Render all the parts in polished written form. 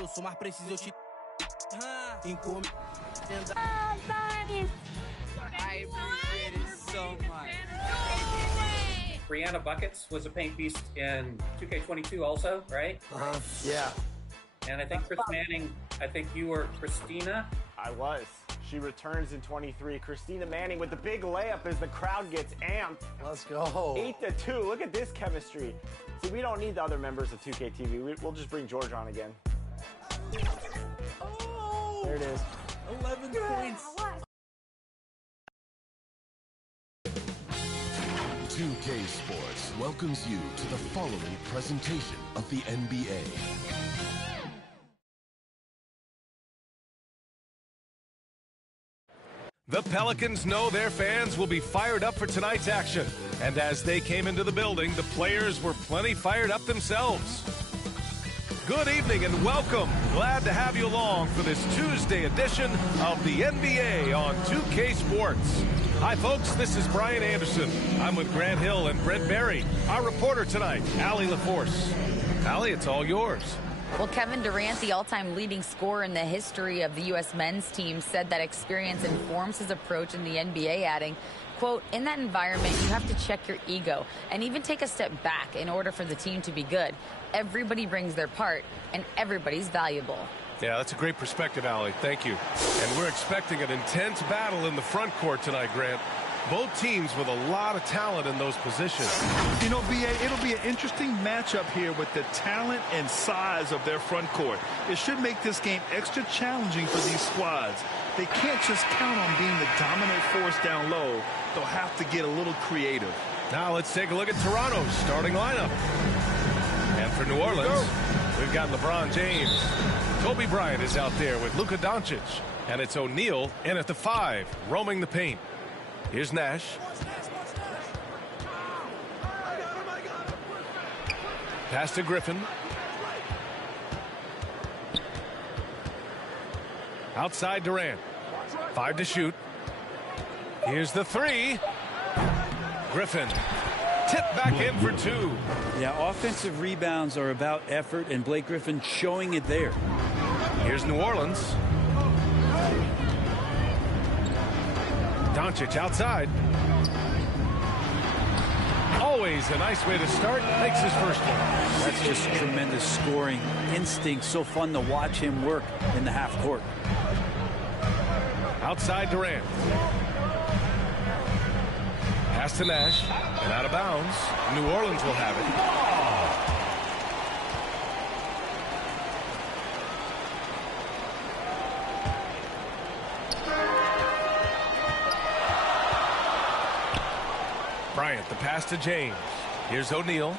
Eu sou mais preciso, eu te encomendo. I appreciate it so much. Brianna Buckets was a paint beast in 2K22 also, right? Yeah. And I think Chris Manning, I think you were Christina. I was. She returns in 23. Christina Manning with the big layup as the crowd gets amped. Let's go. 8-2. Look at this chemistry. See, we don't need the other members of 2K TV. We'll just bring George on again. Oh, There it is. 11 points. 2K Sports welcomes you to the following presentation of the NBA. The Pelicans know their fans will be fired up for tonight's action. And as they came into the building, the players were plenty fired up themselves. Good evening and welcome. Glad to have you along for this Tuesday edition of the NBA on 2K Sports. Hi, folks. This is Brian Anderson. I'm with Grant Hill and Brent Berry. Our reporter tonight, Allie LaForce. Allie, it's all yours. Well, Kevin Durant, the all-time leading scorer in the history of the U.S. men's team, said that experience informs his approach in the NBA, adding, quote, in that environment, you have to check your ego and even take a step back in order for the team to be good. Everybody brings their part, and everybody's valuable. Yeah, that's a great perspective, Allie. Thank you. And we're expecting an intense battle in the front court tonight, Grant. Both teams with a lot of talent in those positions. You know, B.A., it'll be an interesting matchup here with the talent and size of their front court. It should make this game extra challenging for these squads. They can't just count on being the dominant force down low. They'll have to get a little creative. Now let's take a look at Toronto's starting lineup. And for New Orleans, we've got LeBron James. Kobe Bryant is out there with Luka Doncic. And it's O'Neal in at the 5, roaming the paint. Here's Nash. Pass to Griffin. Outside Durant. 5 to shoot. Here's the 3. Griffin. Tip back in for 2. Yeah, offensive rebounds are about effort, and Blake Griffin showing it there. Here's New Orleans. Doncic outside. Always a nice way to start. Makes his first one. That's just tremendous scoring instinct. So fun to watch him work in the half court. Outside Durant. Pass to Nash. And out of bounds. New Orleans will have it. Bryant, the pass to James. Here's O'Neal.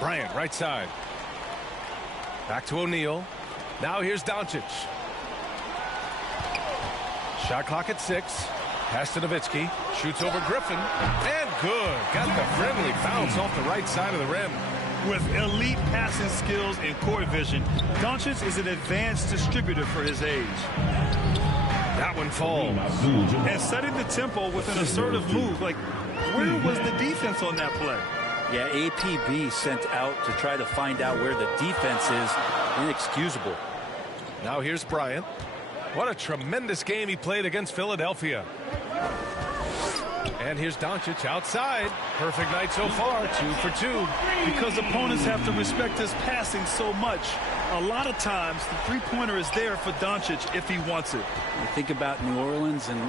Bryant, right side. Back to O'Neal. Now here's Doncic. Shot clock at 6. Pass to Nowitzki. Shoots over Griffin. And good. Got the friendly bounce off the right side of the rim. With elite passing skills and court vision, Doncic is an advanced distributor for his age. That one falls. And setting the tempo with an assertive move. Like, where was the defense on that play? Yeah, APB sent out to try to find out where the defense is. Inexcusable. Now here's Bryant. What a tremendous game he played against Philadelphia. And here's Doncic outside. Perfect night so far, 2 for 2. Because opponents have to respect his passing so much. A lot of times, the three-pointer is there for Doncic if he wants it. You think about New Orleans and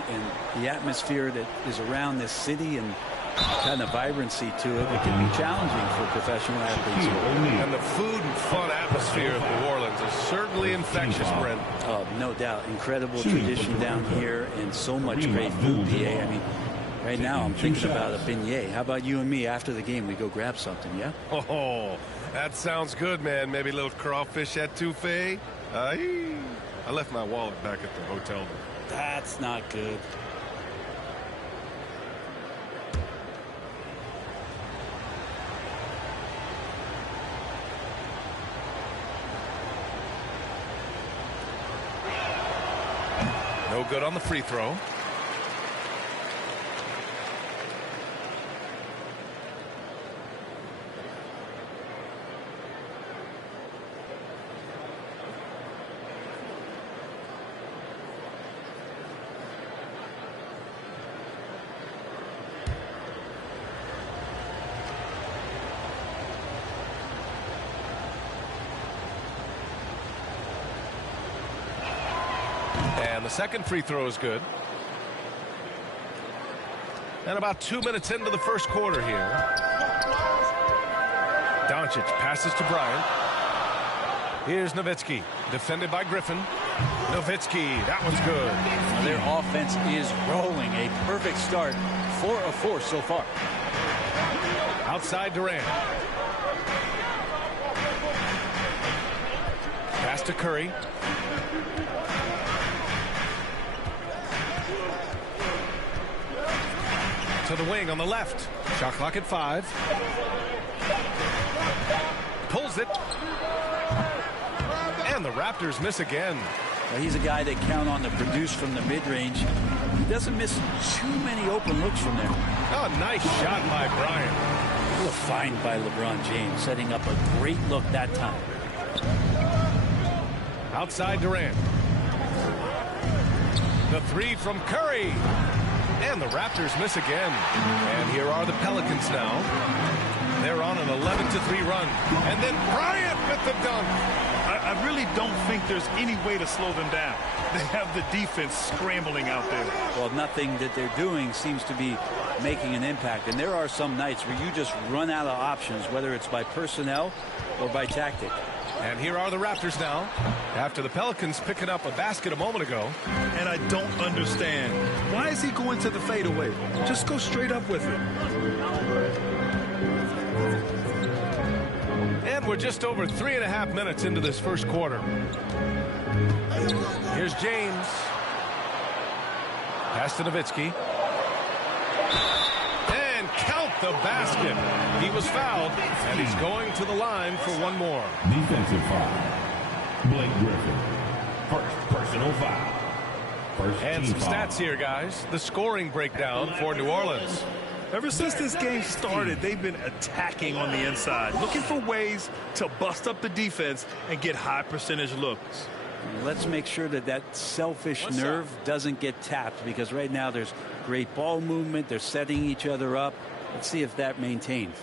the atmosphere that is around this city and kind of vibrancy to it. It can be challenging for professional athletes. And the food and fun atmosphere of New Orleans is certainly infectious, Brent. Oh, no doubt. Incredible tradition down here and so much great food, PA. I mean, right now I'm thinking about a beignet. How about you and me after the game? We go grab something, yeah? Oh, that sounds good, man. Maybe a little crawfish etouffee. I left my wallet back at the hotel. That's not good. No good on the free throw. And the second free throw is good. And about 2 minutes into the first quarter here. Doncic passes to Bryant. Here's Nowitzki, defended by Griffin. Nowitzki, that one's good. Now their offense is rolling. A perfect start. 4 of 4 so far. Outside Durant. Pass to Curry. To the wing on the left. Shot clock at 5. Pulls it. And the Raptors miss again. Well, he's a guy they count on to produce from the mid-range. He doesn't miss too many open looks from there. Oh, nice shot by Bryant. A little find by LeBron James, setting up a great look that time. Outside Durant. The three from Curry. And the Raptors miss again. And here are the Pelicans now. They're on an 11-3 run. And then Bryant with the dunk. I really don't think there's any way to slow them down. They have the defense scrambling out there. Well, nothing that they're doing seems to be making an impact. And there are some nights where you just run out of options, whether it's by personnel or by tactic. And here are the Raptors now, after the Pelicans picking up a basket a moment ago. And I don't understand. Why is he going to the fadeaway? Just go straight up with it. And we're just over 3.5 minutes into this first quarter. Here's James. Pass to Nowitzki. And count the basket. He was fouled, and he's going to the line for one more. Defensive foul. Blake Griffin. First personal foul. First and team some foul. stats here, guys. The scoring breakdown for New Orleans. Ever since this game started, they've been attacking on the inside, looking for ways to bust up the defense and get high percentage looks. Let's make sure that that selfish nerve doesn't get tapped, because right now there's great ball movement. They're setting each other up. Let's see if that maintains.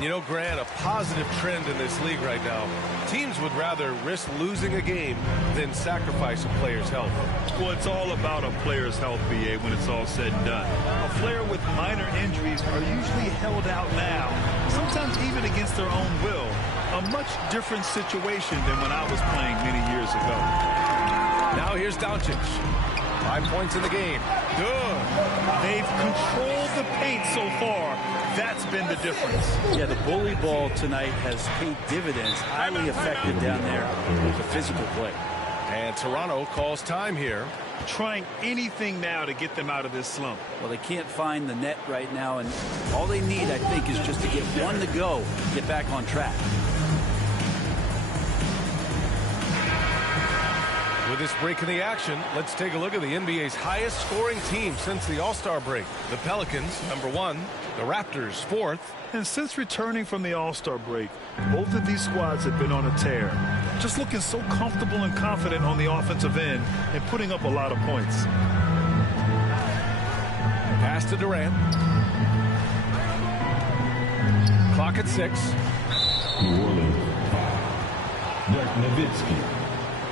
You know, Grant, a positive trend in this league right now. Teams would rather risk losing a game than sacrifice a player's health. Well, it's all about a player's health, BA, when it's all said and done. A player with minor injuries are usually held out now, sometimes even against their own will. A much different situation than when I was playing many years ago. Now here's Doncic. 5 points in the game. Good. They've controlled the paint so far. That's been the difference. Yeah, the bully ball tonight has paid dividends. Highly effective down there with the physical play. And Toronto calls time here. Trying anything now to get them out of this slump. Well, they can't find the net right now, and all they need, I think, is just to get one to go, get back on track. With this break in the action, let's take a look at the NBA's highest scoring team since the All-Star break. The Pelicans, number 1. The Raptors, 4th. And since returning from the All-Star break, both of these squads have been on a tear. Just looking so comfortable and confident on the offensive end and putting up a lot of points. Pass to Durant. Clock at 6. New Orleans foul. Dirk Nowitzki.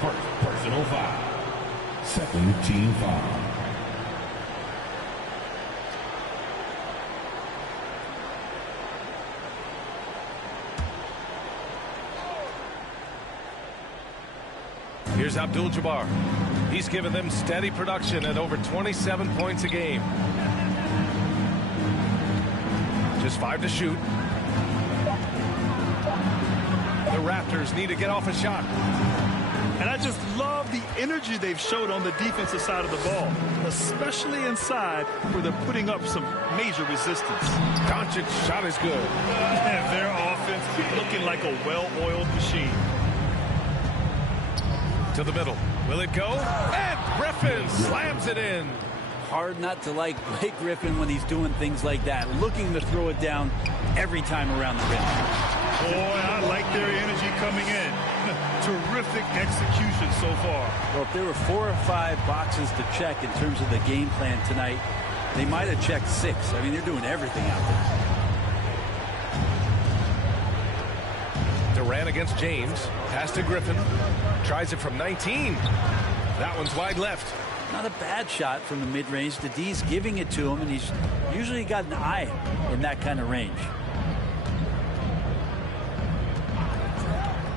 First personal foul. Second team foul. Here's Abdul-Jabbar. He's given them steady production at over 27 points a game. Just 5 to shoot. The Raptors need to get off a shot. And I just love the energy they've showed on the defensive side of the ball, especially inside where they're putting up some major resistance. Doncic's shot is good. And their offense looking like a well-oiled machine. To the middle. Will it go? And Griffin slams it in. Hard not to like Blake Griffin when he's doing things like that, looking to throw it down every time around the rim. Boy, I like their energy coming in. Terrific execution so far. Well, if there were 4 or 5 boxes to check in terms of the game plan tonight, they might have checked 6. I mean, they're doing everything out there. Durant against James. Pass to Griffin. Tries it from 19. That one's wide left. Not a bad shot from the mid-range. The D's giving it to him, and he's usually got an eye in that kind of range.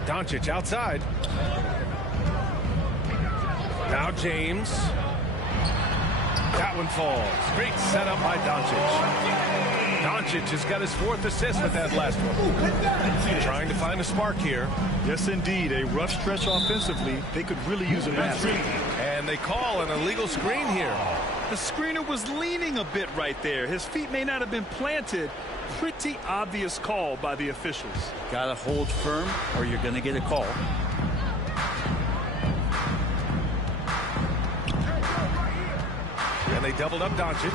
Doncic outside. Now James. That one falls. Great setup by Doncic. Doncic has got his 4th assist with that last one. Trying to find a spark here. Yes, indeed. A rough stretch offensively. They could really use a basket. And they call an illegal screen here. The screener was leaning a bit right there. His feet may not have been planted. Pretty obvious call by the officials. Got to hold firm or you're going to get a call. And they doubled up Doncic.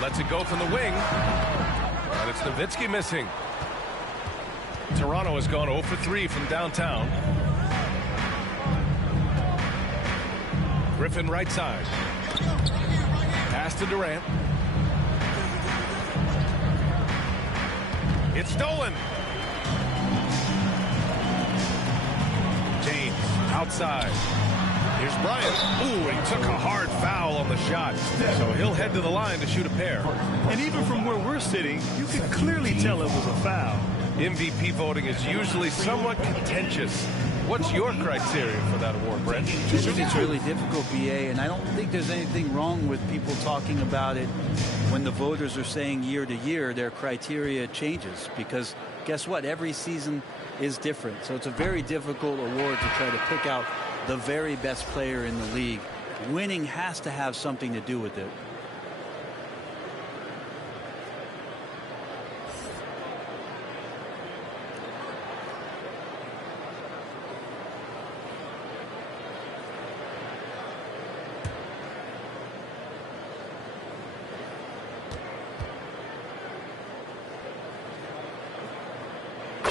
Lets it go from the wing. And it's Nowitzki missing. Toronto has gone 0 for 3 from downtown. Griffin right side. Pass to Durant. It's stolen. James outside. Here's Bryant. Ooh, he took a hard foul on the shot. So he'll head to the line to shoot a pair. And even from where we're sitting, you can clearly tell it was a foul. MVP voting is usually somewhat contentious. What's your criteria for that award, Brent? It's really difficult, BA, and I don't think there's anything wrong with people talking about it when the voters are saying year to year their criteria changes, because guess what? Every season is different. So it's a very difficult award to try to pick out the very best player in the league. Winning has to have something to do with it.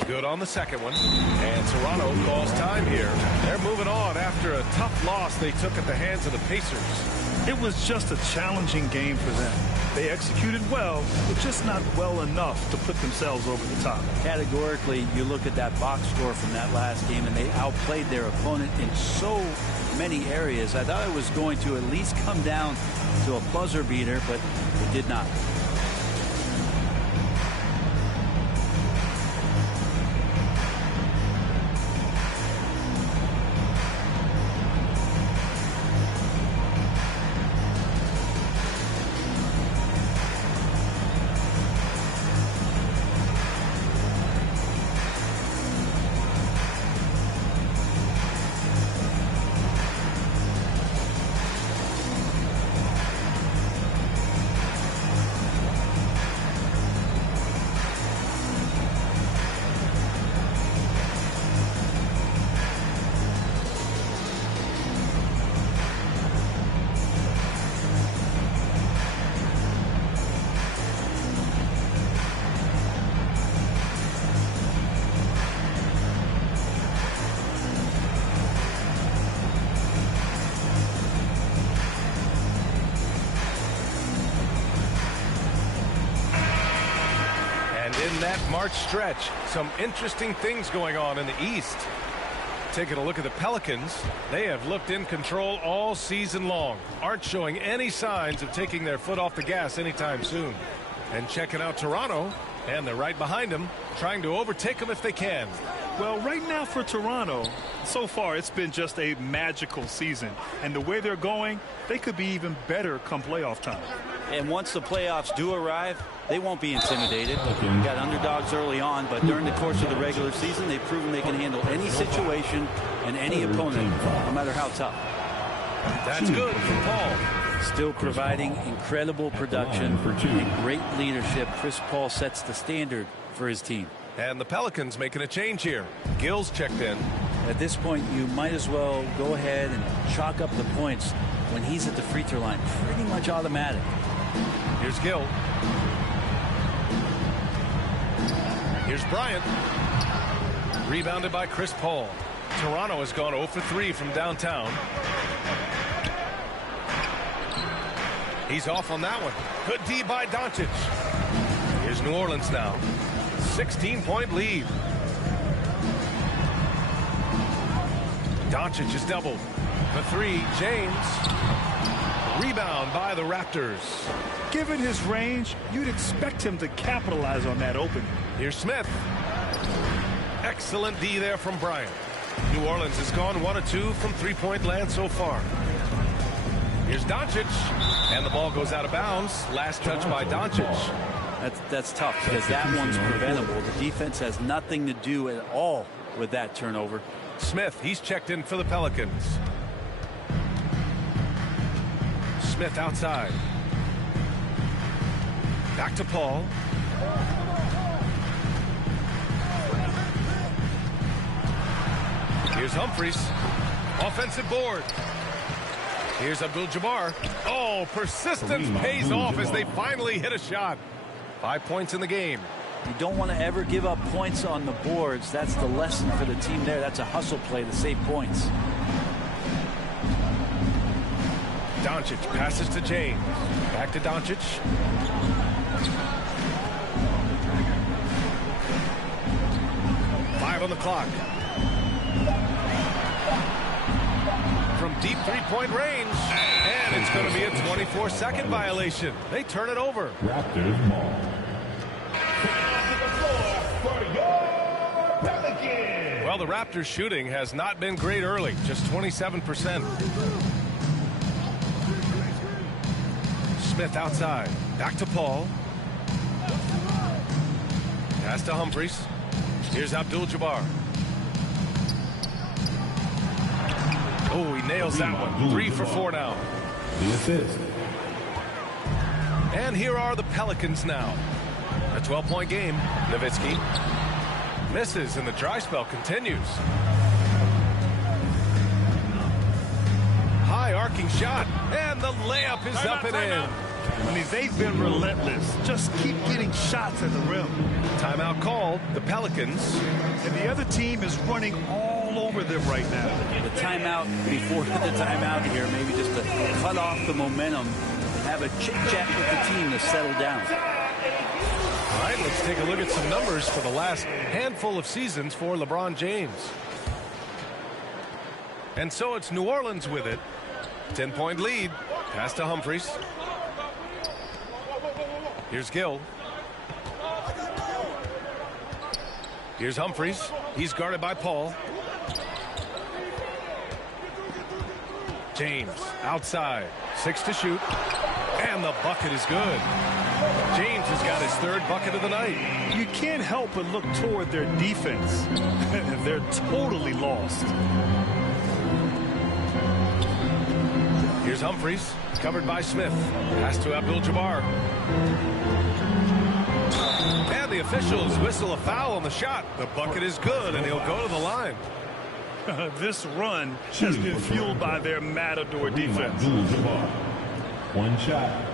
Good on the second one. And Toronto calls time here. They're moving on after a tough loss they took at the hands of the Pacers. It was just a challenging game for them. They executed well, but just not well enough to put themselves over the top. Categorically, you look at that box score from that last game, and they outplayed their opponent in so many areas. I thought it was going to at least come down to a buzzer beater, but it did not. That March stretch, some interesting things going on in the East. Taking a look at the Pelicans, they have looked in control all season long, aren't showing any signs of taking their foot off the gas anytime soon. And checking out Toronto, and they're right behind them, trying to overtake them if they can. Well, right now for Toronto, so far it's been just a magical season. And the way they're going, they could be even better come playoff time. And once the playoffs do arrive, they won't be intimidated. Got underdogs early on, but during the course of the regular season, they've proven they can handle any situation and any opponent, no matter how tough. That's good from Paul. Still providing incredible production and great leadership. Chris Paul sets the standard for his team. And the Pelicans making a change here. Gill's checked in. At this point, you might as well go ahead and chalk up the points when he's at the free throw line. Pretty much automatic. Here's Gill. Here's Bryant. Rebounded by Chris Paul. Toronto has gone 0 for 3 from downtown. He's off on that one. Good D by Doncic. Here's New Orleans now. 16-point lead. Doncic is doubled. The three, James. Rebound by the Raptors. Given his range, you'd expect him to capitalize on that opening. Here's Smith. Excellent D there from Bryant. New Orleans has gone 1 of 2 from three-point land so far. Here's Doncic, and the ball goes out of bounds. Last touch by Doncic. That's tough because that one's preventable. The defense has nothing to do at all with that turnover. Smith, he's checked in for the Pelicans. Smith outside. Back to Paul. Here's Humphries. Offensive board. Here's Abdul-Jabbar. Oh, persistence pays off as they finally hit a shot. 5 points in the game. You don't want to ever give up points on the boards. That's the lesson for the team there. That's a hustle play to save points. Doncic passes to James. Back to Doncic. Five on the clock. From deep three-point range. And it's going to be a 24-second violation. They turn it over. Raptors ball. Well, the Raptors shooting has not been great early. Just 27%. Smith outside. Back to Paul. Pass to Humphries. Here's Abdul-Jabbar. Oh, he nails that one. 3 for 4 now. The assist. And here are the Pelicans now. A 12-point game. Nowitzki misses, and the dry spell continues. High arcing shot, and the layup is up and in. I mean, they've been relentless. Just keep getting shots at the rim. Timeout called. The Pelicans. And the other team is running all over them right now. The timeout before the timeout here, maybe just to cut off the momentum and have a chit-chat with the team to settle down. All right, let's take a look at some numbers for the last handful of seasons for LeBron James. And so it's New Orleans with it. 10-point lead. Pass to Humphries. Here's Gill. Here's Humphries. He's guarded by Paul. James outside. 6 to shoot. And the bucket is good. James has got his 3rd bucket of the night. You can't help but look toward their defense. They're totally lost. Here's Humphries, covered by Smith. Pass to Abdul-Jabbar. And the officials whistle a foul on the shot. The bucket is good, and he'll go to the line. This run has been fueled by their matador defense. Abdul-Jabbar. One shot.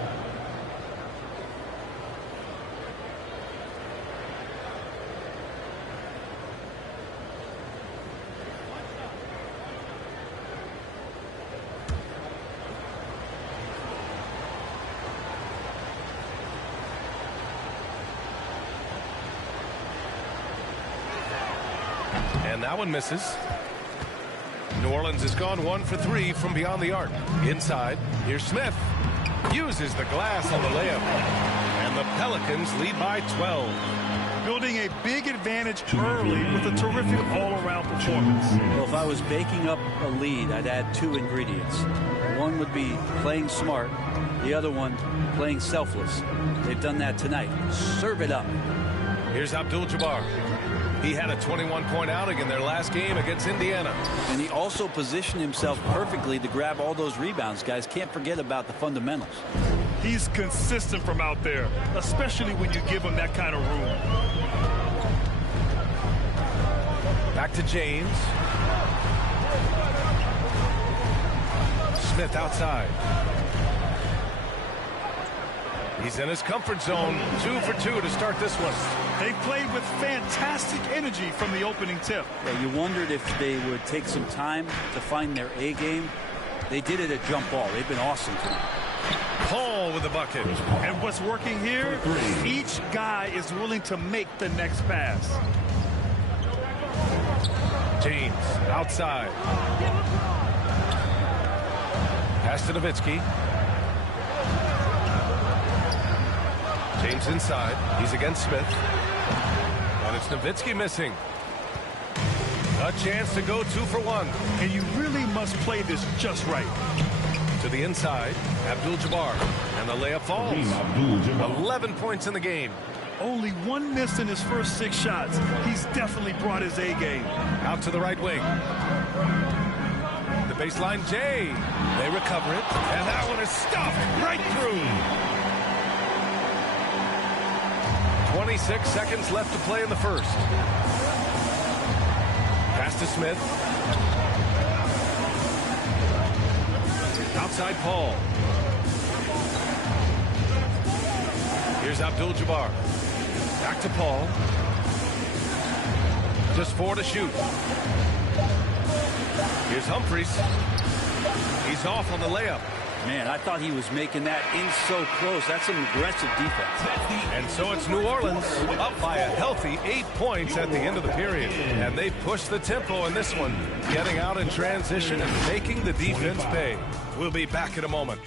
And that one misses. New Orleans has gone 1 for 3 from beyond the arc. Inside, here's Smith. Uses the glass on the layup. And the Pelicans lead by 12. Building a big advantage early with a terrific all-around performance. Well, if I was baking up a lead, I'd add 2 ingredients. One would be playing smart. The other one, playing selfless. They've done that tonight. Serve it up. Here's Abdul-Jabbar. He had a 21-point outing in their last game against Indiana. And he also positioned himself perfectly to grab all those rebounds. Guys, can't forget about the fundamentals. He's consistent from out there, especially when you give him that kind of room. Back to James. Smith outside. He's in his comfort zone. 2 for 2 to start this one. They played with fantastic energy from the opening tip. Yeah, you wondered if they would take some time to find their A game. They did it at jump ball. They've been awesome tonight. Paul with the bucket. And what's working here, each guy is willing to make the next pass. James outside. Pass to Nowitzki. James inside. He's against Smith. And it's Nowitzki missing. A chance to go 2 for 1. And you really must play this just right. To the inside, Abdul-Jabbar. And the layup falls. 11 points in the game. Only 1 miss in his first 6 shots. He's definitely brought his A game. Out to the right wing. The baseline, Jay. They recover it. And that one is stuffed right through. 26 seconds left to play in the first. Pass to Smith. Outside Paul. Here's Abdul-Jabbar. Back to Paul. Just 4 to shoot. Here's Humphries. He's off on the layup. Man, I thought he was making that in so close. That's some aggressive defense. And so it's New Orleans up by a healthy 8 points at the end of the period. And they push the tempo in this one, getting out in transition and making the defense pay. We'll be back in a moment.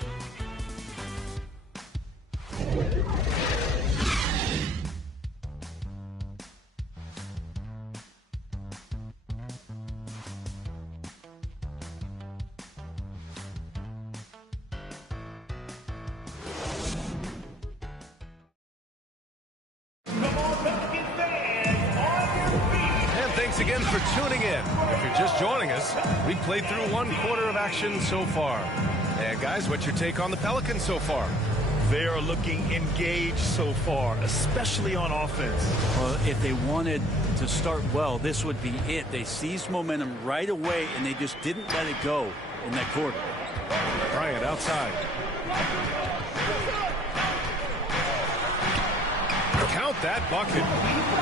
Thanks again for tuning in. If you're just joining us, we've played through 1 quarter of action so far. And guys, what's your take on the Pelicans so far? They are looking engaged so far, especially on offense. Well, if they wanted to start well, this would be it. They seized momentum right away, and they just didn't let it go in that quarter. Bryant outside. Count that bucket.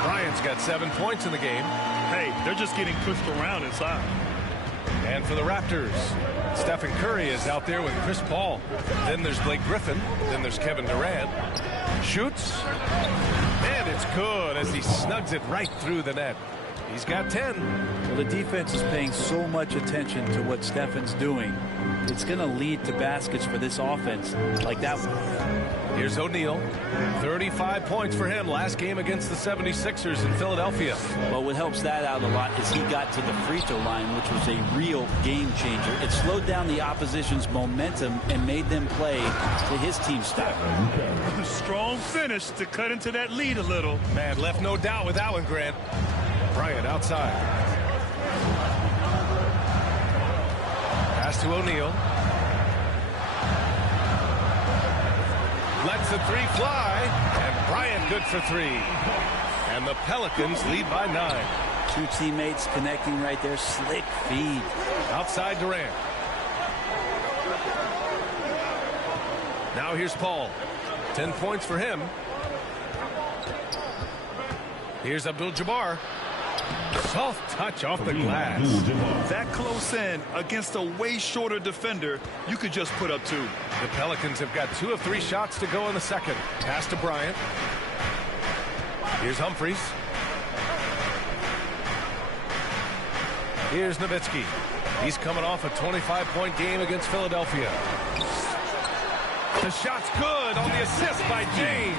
Bryant's got 7 points in the game. Hey, they're just getting pushed around inside. And for the Raptors, Stephen Curry is out there with Chris Paul. Then there's Blake Griffin. Then there's Kevin Durant. Shoots. And it's good as he snugs it right through the net. He's got 10. Well, the defense is paying so much attention to what Stephen's doing. It's going to lead to baskets for this offense like that one. Here's O'Neal. 35 points for him last game against the 76ers in Philadelphia. Well, what helps that out a lot is he got to the free throw line, which was a real game changer. It slowed down the opposition's momentum and made them play to his team style. Strong finish to cut into that lead a little. Man, left no doubt with that one, Grant. Bryant outside. Pass to O'Neal. Lets the 3 fly, and Bryant good for 3. And the Pelicans lead by 9. 2 teammates connecting right there. Slick feed. Outside Durant. Now here's Paul. 10 points for him. Here's Abdul-Jabbar. Soft touch off the glass. That close in against a way shorter defender, you could just put up 2. The Pelicans have got 2 of 3 shots to go in the second. Pass to Bryant. Here's Humphries. Here's Nowitzki. He's coming off a 25-point game against Philadelphia. The shot's good on the assist by James.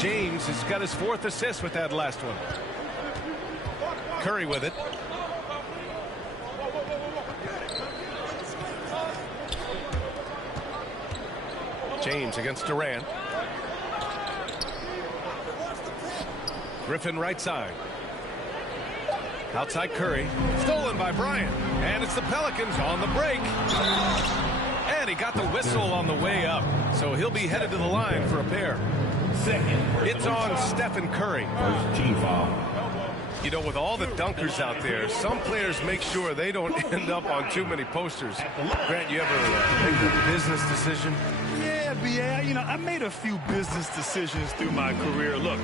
James has got his 4th assist with that last one. Curry with it. James against Durant. Griffin right side. Outside Curry. Stolen by Bryant. And it's the Pelicans on the break. And he got the whistle on the way up. So he'll be headed to the line for a pair. It's on Stephen Curry. First team foul. You know, with all the dunkers out there, some players make sure they don't end up on too many posters. Grant, you ever make a business decision? Yeah, B.A., you know, I made a few business decisions through my career. Look,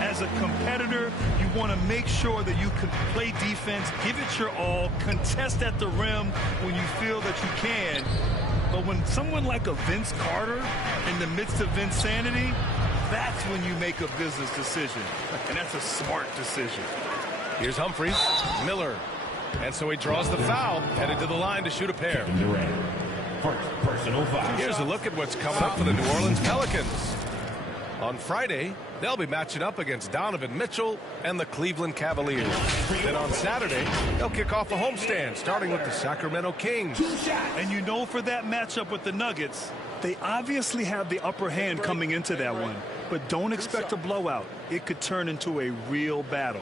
as a competitor, you want to make sure that you can play defense, give it your all, contest at the rim when you feel that you can. But when someone like a Vince Carter in the midst of insanity, that's when you make a business decision. And that's a smart decision. Here's Humphries, Miller. And so he draws the foul, headed to the line to shoot a pair. First personal foul. Here's a look at what's coming up for the New Orleans Pelicans. On Friday, they'll be matching up against Donovan Mitchell and the Cleveland Cavaliers. Then on Saturday, they'll kick off a homestand, starting with the Sacramento Kings. And you know, for that matchup with the Nuggets, they obviously have the upper hand coming into that one. But don't expect a blowout. It could turn into a real battle.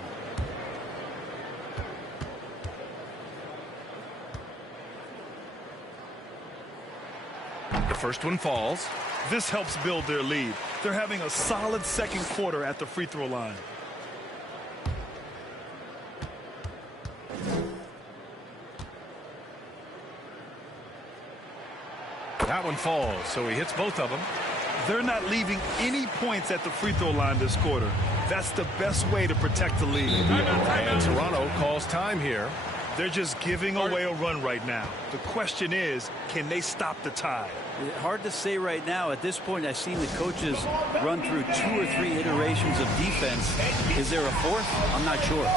The first one falls. This helps build their lead. They're having a solid second quarter at the free throw line. That one falls, so he hits both of them. They're not leaving any points at the free throw line this quarter. That's the best way to protect the lead. And Toronto calls time here. They're just giving away a run right now. The question is, can they stop the tide? Hard to say right now. At this point, I've seen the coaches run through 2 or 3 iterations of defense. Is there a fourth? I'm not sure.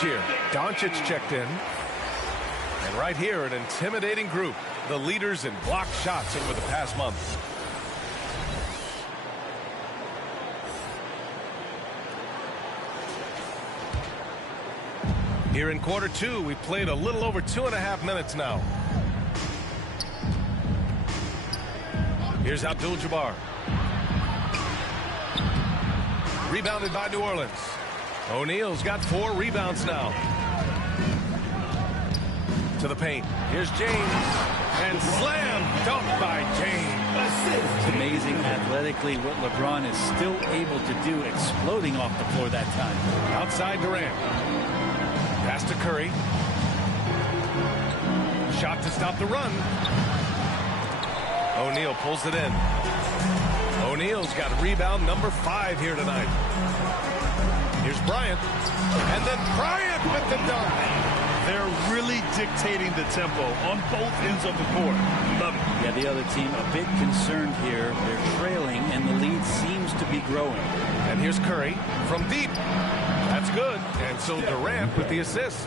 Here, Doncic checked in. And right here, an intimidating group. The leaders in blocked shots over the past month. Here in quarter 2, we played a little over 2.5 minutes now. Here's Abdul-Jabbar. Rebounded by New Orleans. O'Neal's got 4 rebounds now. To the paint. Here's James. And slam dunk by James. It's amazing athletically what LeBron is still able to do, exploding off the floor that time. Outside Durant. Pass to Curry. Shot to stop the run. O'Neal pulls it in. O'Neal's got rebound number 5 here tonight. Here's Bryant. And then Bryant with the dunk. They're really dictating the tempo on both ends of the court. Love it. Yeah, the other team a bit concerned here. They're trailing, and the lead seems to be growing. And here's Curry from deep. That's good. And so Durant with the assist.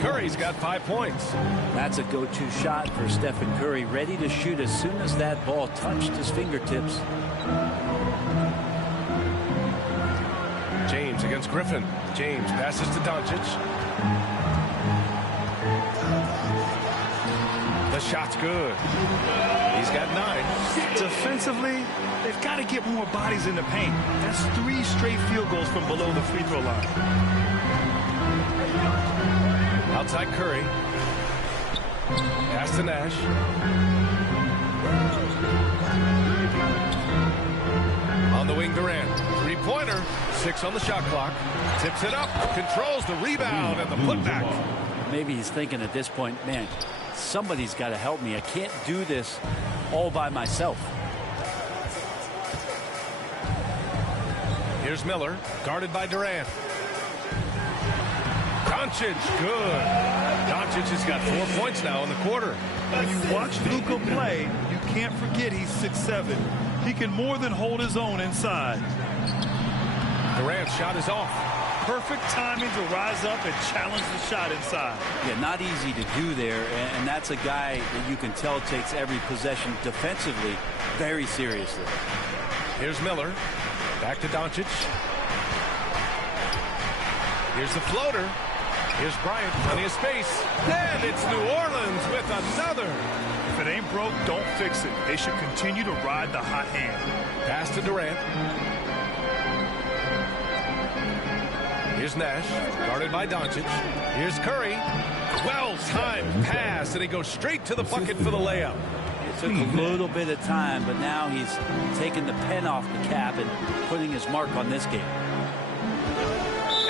Curry's got 5 points. That's a go-to shot for Stephen Curry, ready to shoot as soon as that ball touched his fingertips. James against Griffin. James passes to Doncic. The shot's good. He's got 9. Defensively, they've got to get more bodies in the paint. That's 3 straight field goals from below the free throw line. Outside Curry. Pass to Nash. On the wing, Durant. 3-pointer. 6 on the shot clock. Tips it up. Controls the rebound and the putback. Maybe he's thinking at this point, man, somebody's got to help me. I can't do this all by myself. Here's Miller, guarded by Durant. Doncic, good. Doncic has got 4 points now in the quarter. When you watch Luka play, you can't forget he's 6'7". He can more than hold his own inside. Durant's shot is off. Perfect timing to rise up and challenge the shot inside. Yeah, not easy to do there, and that's a guy that you can tell takes every possession defensively very seriously. Here's Miller. Back to Doncic. Here's the floater. Here's Bryant. Plenty of space. And it's New Orleans with another. If it ain't broke, don't fix it. They should continue to ride the hot hand. Pass to Durant. Here's Nash, guarded by Doncic. Here's Curry. Well-timed pass, and he goes straight to the bucket for the layup. It took a little bit of time, but now he's taking the pen off the cap and putting his mark on this game.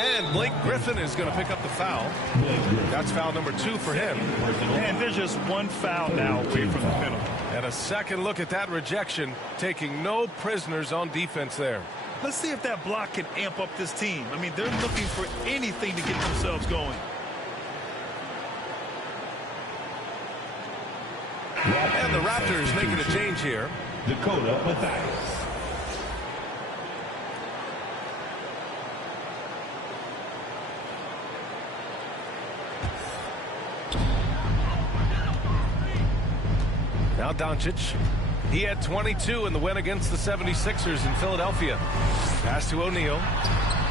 And Blake Griffin is going to pick up the foul. That's foul number 2 for him. And there's just one foul now away from the penalty. And a second look at that rejection, taking no prisoners on defense there. Let's see if that block can amp up this team. I mean, they're looking for anything to get themselves going. And the Raptors making a change here. Dakota Mathias. Now Doncic. He had 22 in the win against the 76ers in Philadelphia. Pass to O'Neal.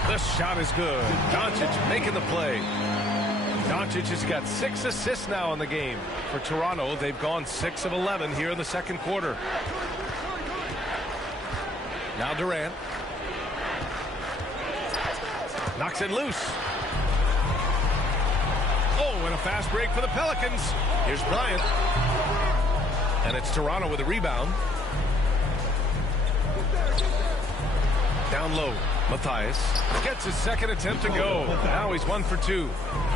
The shot is good. Doncic making the play. Doncic has got 6 assists now in the game. For Toronto, they've gone 6 of 11 here in the second quarter. Now Durant. Knocks it loose. Oh, and a fast break for the Pelicans. Here's Bryant. And it's Toronto with a rebound. Down low, Mathias gets his second attempt to go. Now he's 1 for 2.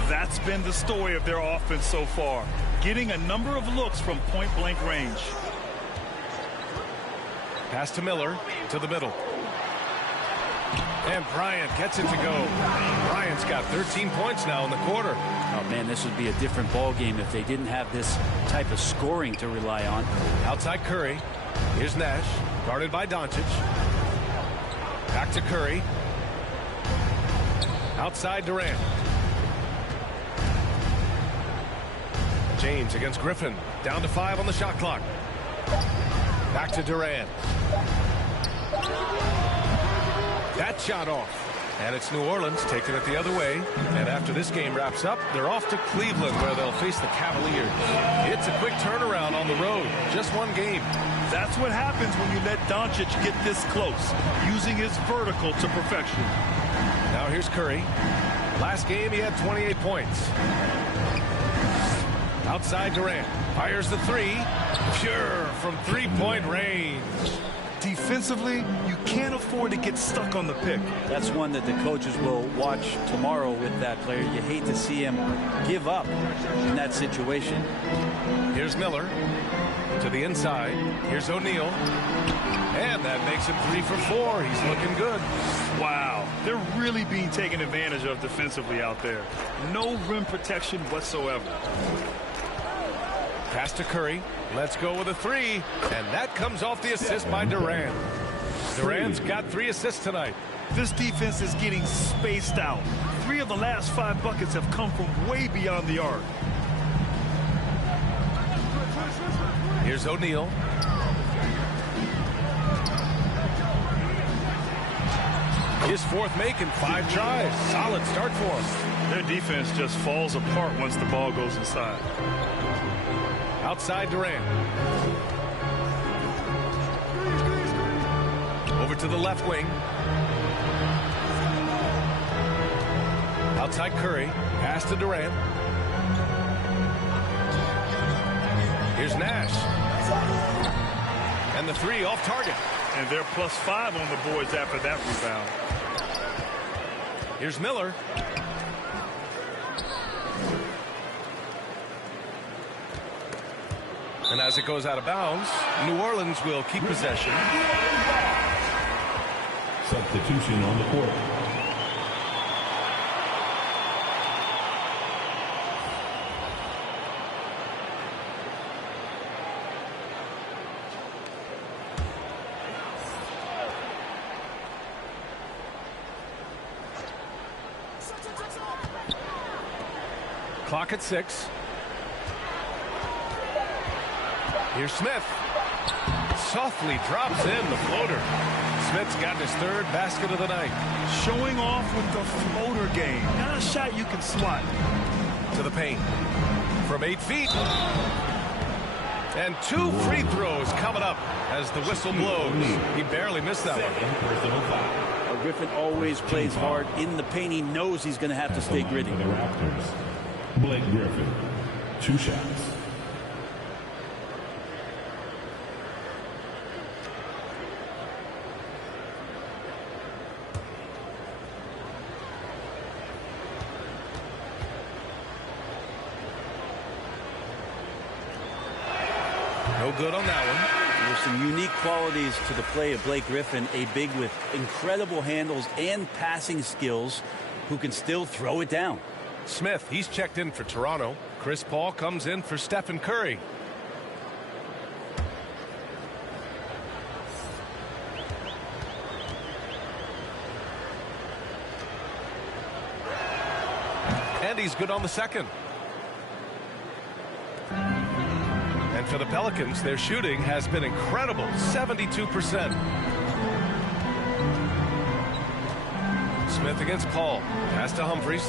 That's been the story of their offense so far. Getting a number of looks from point-blank range. Pass to Miller, to the middle. And Bryant gets it to go. Bryant's got 13 points now in the quarter. Oh, man, this would be a different ball game if they didn't have this type of scoring to rely on. Outside Curry. Here's Nash, guarded by Doncic. Back to Curry. Outside Durant. James against Griffin. Down to 5 on the shot clock. Back to Durant. That shot off. And it's New Orleans taking it the other way. And after this game wraps up, they're off to Cleveland, where they'll face the Cavaliers. It's a quick turnaround on the road. Just one game. That's what happens when you let Doncic get this close, using his vertical to perfection. Now here's Curry. Last game, he had 28 points. Outside Durant. Fires the 3. Pure from three-point range. Defensively, you can't afford to get stuck on the pick. That's one that the coaches will watch tomorrow with that player. You hate to see him give up in that situation. Here's Miller to the inside. Here's O'Neal. And that makes him 3 for 4. He's looking good. Wow, they're really being taken advantage of defensively out there. No rim protection whatsoever. Pass to Curry. Let's go with a 3. And that comes off the assist by Durant. Durant's got 3 assists tonight. This defense is getting spaced out. 3 of the last 5 buckets have come from way beyond the arc. Here's O'Neal. His 4th make in 5 tries. Solid start for him. Their defense just falls apart once the ball goes inside. Outside Durant. Over to the left wing. Outside Curry. Pass to Durant. Here's Nash. And the 3 off target. And they're +5 on the boards after that rebound. Here's Miller. And as it goes out of bounds, New Orleans will keep possession. Substitution on the court. Clock at 6. Here's Smith. Softly drops in the floater. Smith's got his 3rd basket of the night. Showing off with the floater game. Not a shot you can swat. To the paint. From 8 feet. And 2 free throws coming up as the whistle blows. He barely missed that one. Griffin always plays hard in the paint. He knows he's going to have to stay gritty. For the Raptors, Blake Griffin, 2 shots. No good on that one. There's some unique qualities to the play of Blake Griffin, a big with incredible handles and passing skills who can still throw it down. Smith, he's checked in for Toronto. Chris Paul comes in for Stephen Curry. And he's good on the second. And for the Pelicans, their shooting has been incredible, 72%. Smith against Paul. Pass to Humphries.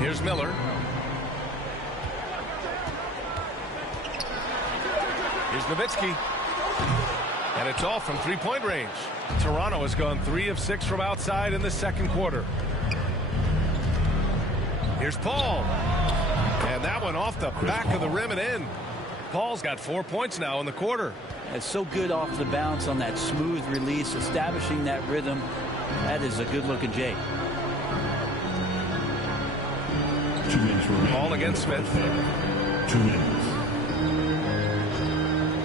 Here's Miller. Here's Nowitzki. And it's all from 3-point range. Toronto has gone 3 of 6 from outside in the second quarter. Here's Paul. And that one off the back of the rim and in. Paul's got 4 points now in the quarter. It's so good off the bounce on that smooth release, establishing that rhythm. That is a good-looking J. 2 minutes remaining. Paul against Smith. 2 minutes.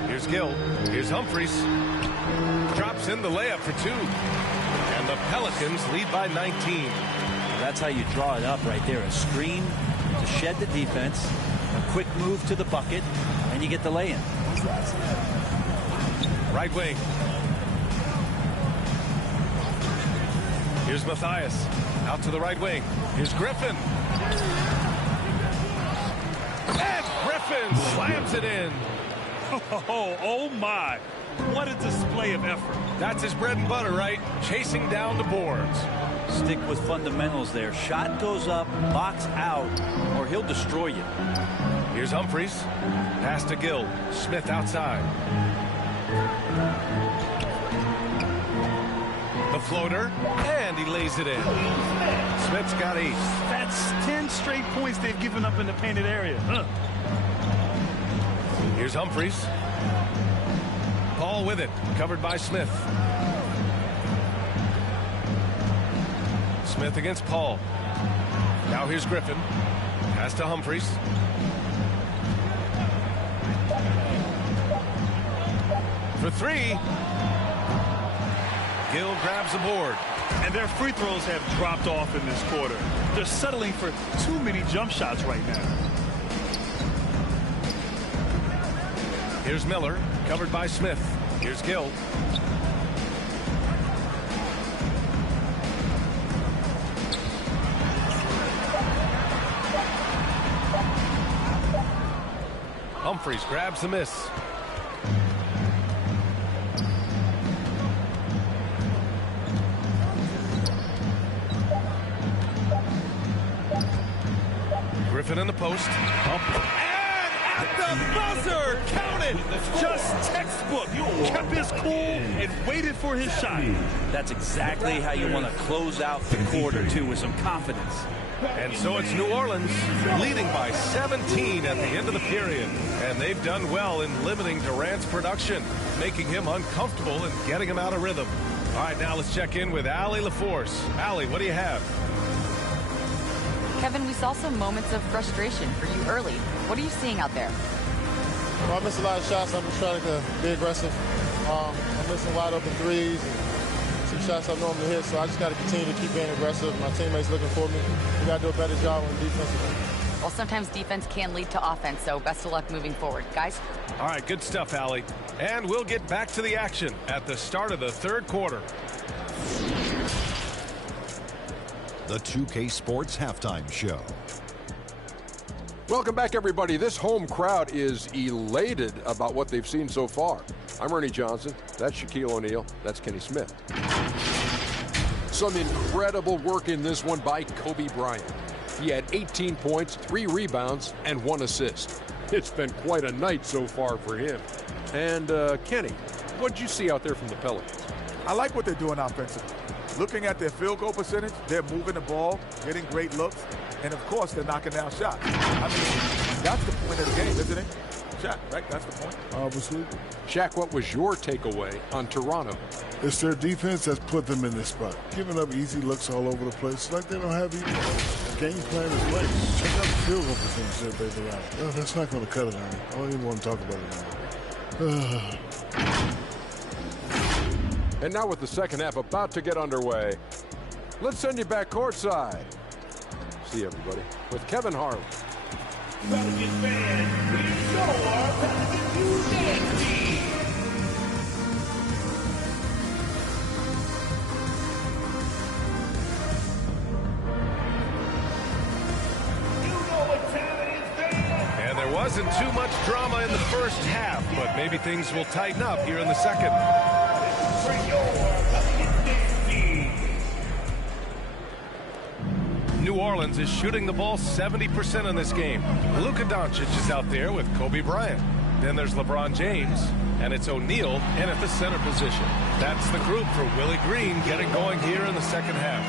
Here's Gill. Here's Humphries. Drops in the layup for 2. And the Pelicans lead by 19. That's how you draw it up right there. A screen to shed the defense, a quick move to the bucket, and you get the lay-in. Right wing. Here's Matthias. Out to the right wing. Here's Griffin. And Griffin slams it in. Oh my. What a display of effort. That's his bread and butter, right? Chasing down the boards. Stick with fundamentals there. Shot goes up, box out, or he'll destroy you. Here's Humphries. Pass to Gill. Smith outside. The floater, and he lays it in. Smith's got 8. That's 10 straight points they've given up in the painted area. Here's Humphries. Paul with it, covered by Smith. Smith against Paul. Now here's Griffin. Pass to Humphries. For 3. Gill grabs the board. And their free throws have dropped off in this quarter. They're settling for too many jump shots right now. Here's Miller, covered by Smith. Here's Gill. Humphries grabs the miss. Griffin in the post. Up. And at the buzzer, counted. Just textbook. Kept his cool and waited for his shot. That's exactly how you want to close out the quarter, too, with some confidence. And so it's New Orleans leading by 17 at the end of the period. And they've done well in limiting Durant's production, making him uncomfortable and getting him out of rhythm. All right, now let's check in with Allie LaForce. Allie, what do you have? Kevin, we saw some moments of frustration for you early. What are you seeing out there? Well, I miss a lot of shots. I'm just trying to be aggressive. I'm missing wide open threes and some shots I normally hit, so I just got to continue to keep being aggressive. My teammates looking for me. We got to do a better job on defense. Well, sometimes defense can lead to offense, so best of luck moving forward. Guys? All right, good stuff, Allie. And we'll get back to the action at the start of the third quarter. the 2K Sports Halftime Show. Welcome back, everybody. This home crowd is elated about what they've seen so far. I'm Ernie Johnson. That's Shaquille O'Neal. That's Kenny Smith. Some incredible work in this one by Kobe Bryant. He had 18 points, 3 rebounds, and 1 assist. It's been quite a night so far for him. And Kenny, what did you see out there from the Pelicans? I like what they're doing offensively. Looking at their field goal percentage, they're moving the ball, getting great looks, and of course they're knocking down shots. I mean, that's the point of the game, isn't it? Shaq, right? That's the point. Obviously. Shaq, what was your takeaway on Toronto? It's their defense that's put them in this spot. Giving up easy looks all over the place. It's like they don't have even a game plan in place. Check out the field goal percentage that they've allowed. Oh, that's not going to cut it, Ernie. I don't even want to talk about it anymore. And now with the second half about to get underway, let's send you back courtside. See everybody with Kevin Harlan. Pelicans fans, here's your Pelicans USA team. And there wasn't too much drama in the first half, but maybe things will tighten up here in the second. New Orleans is shooting the ball 70% in this game. Luka Doncic is out there with Kobe Bryant. Then there's LeBron James, and it's O'Neal in at the center position. That's the group for Willie Green getting going here in the second half.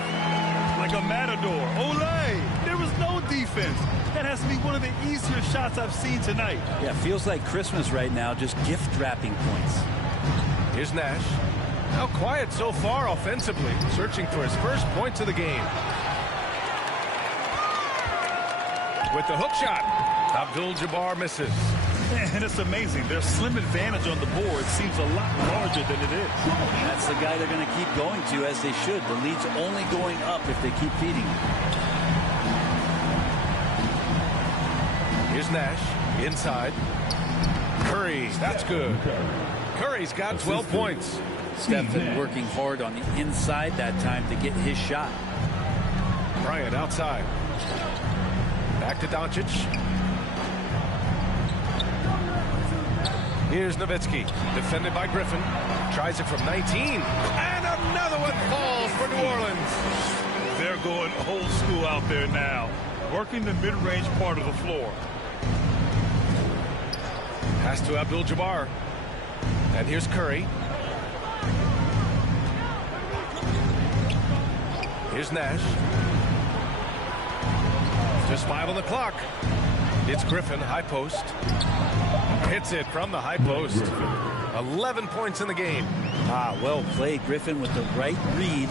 Like a matador. Olay! There was no defense. That has to be one of the easier shots I've seen tonight. Yeah, feels like Christmas right now, just gift wrapping points. Here's Nash. How quiet so far offensively, searching for his first points of the game. With the hook shot, Abdul-Jabbar misses. And it's amazing. Their slim advantage on the board seems a lot larger than it is. That's the guy they're going to keep going to, as they should. The lead's only going up if they keep feeding him. Here's Nash, inside. Curry, that's good. Curry's got 12 points. Stephen working hard on the inside that time to get his shot. Bryant outside. Back to Doncic. Here's Nowitzki, defended by Griffin. Tries it from 19. And another one falls for New Orleans. They're going old school out there now, working the mid-range part of the floor. Pass to Abdul-Jabbar. And here's Curry. Here's Nash. Just 5 on the clock. It's Griffin, high post. Hits it from the high post. 11 points in the game. Well played, Griffin, with the right read.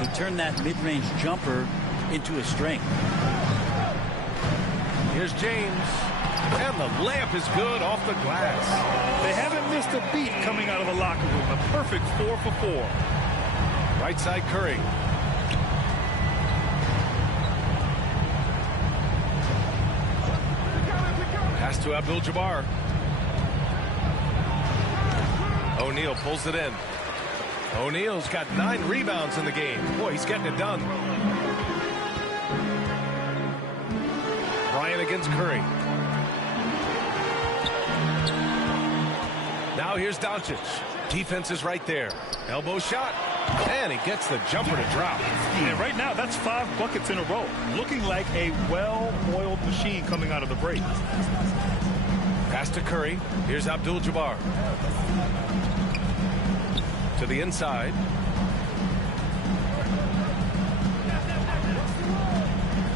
He turned that mid-range jumper into a strength. Here's James. And the layup is good off the glass. They haven't missed a beat coming out of the locker room. A perfect 4 for 4. Right side Curry. Pass to Abdul-Jabbar. O'Neal pulls it in. O'Neal's got 9 rebounds in the game. Boy, he's getting it done. Bryant against Curry. Now here's Doncic. Defense is right there. Elbow shot. And he gets the jumper to drop. And right now, that's 5 buckets in a row. Looking like a well-oiled machine coming out of the break. Pass to Curry. Here's Abdul-Jabbar. To the inside.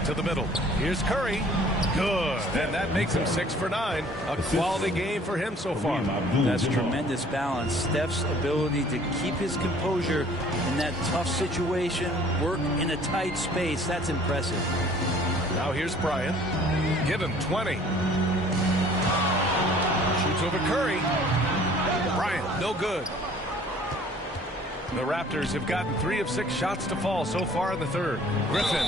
To the middle. Here's Curry. Good. And that makes him 6 for 9. A quality game for him so far. That's tremendous balance. Steph's ability to keep his composure in that tough situation, work in a tight space, that's impressive. Now here's Bryant. Give him 20. Shoots over Curry. Bryant, no good. The Raptors have gotten 3 of 6 shots to fall so far in the third. Griffin.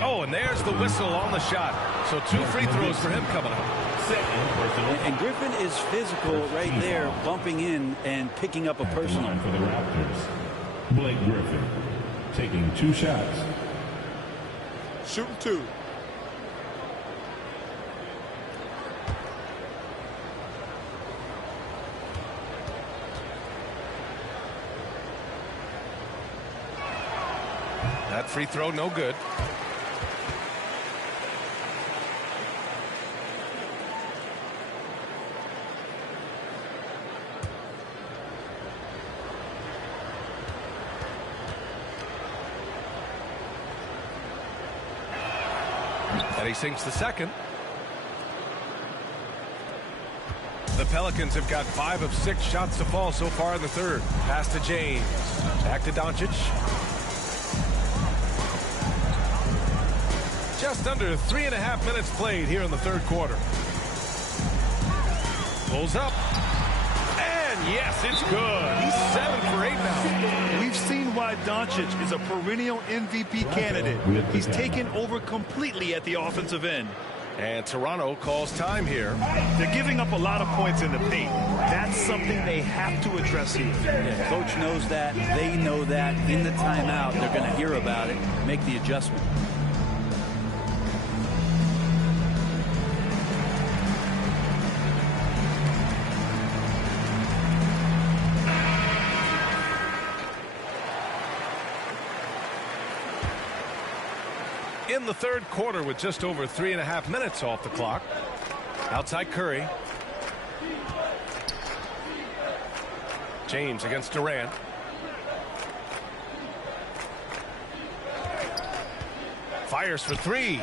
Oh, and there's the whistle on the shot. So 2 free throws for him coming up. And Griffin is physical right there, bumping in and picking up a personal. For the Raptors, Blake Griffin taking 2 shots. Shooting 2. That free throw, no good. And he sinks the second. The Pelicans have got 5 of 6 shots to fall so far in the third. Pass to James. Back to Doncic. Just under 3.5 minutes played here in the third quarter. Pulls up. And yes, it's good. He's 7 for 8 now. We've seen why Doncic is a perennial MVP candidate. He's taken over completely at the offensive end. And Toronto calls time here. They're giving up a lot of points in the paint. That's something they have to address here. Yeah, coach knows that. They know that. In the timeout, they're going to hear about it, make the adjustment. In the third quarter with just over 3.5 minutes off the clock. Outside Curry. James against Durant. Fires for 3.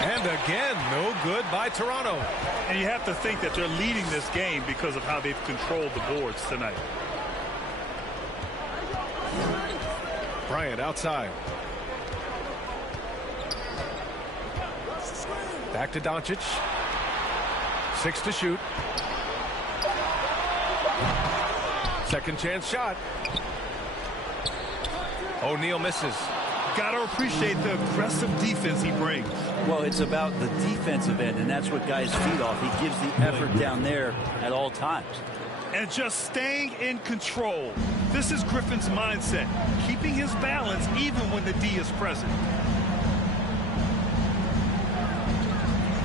And again, no good by Toronto. And you have to think that they're leading this game because of how they've controlled the boards tonight. Bryant outside. Back to Doncic. 6 to shoot. Second chance shot. O'Neal misses. Got to appreciate the aggressive defense he brings. Well, it's about the defensive end, and that's what guys feed off. He gives the effort down there at all times. And just staying in control. This is Griffin's mindset, keeping his balance even when the D is present.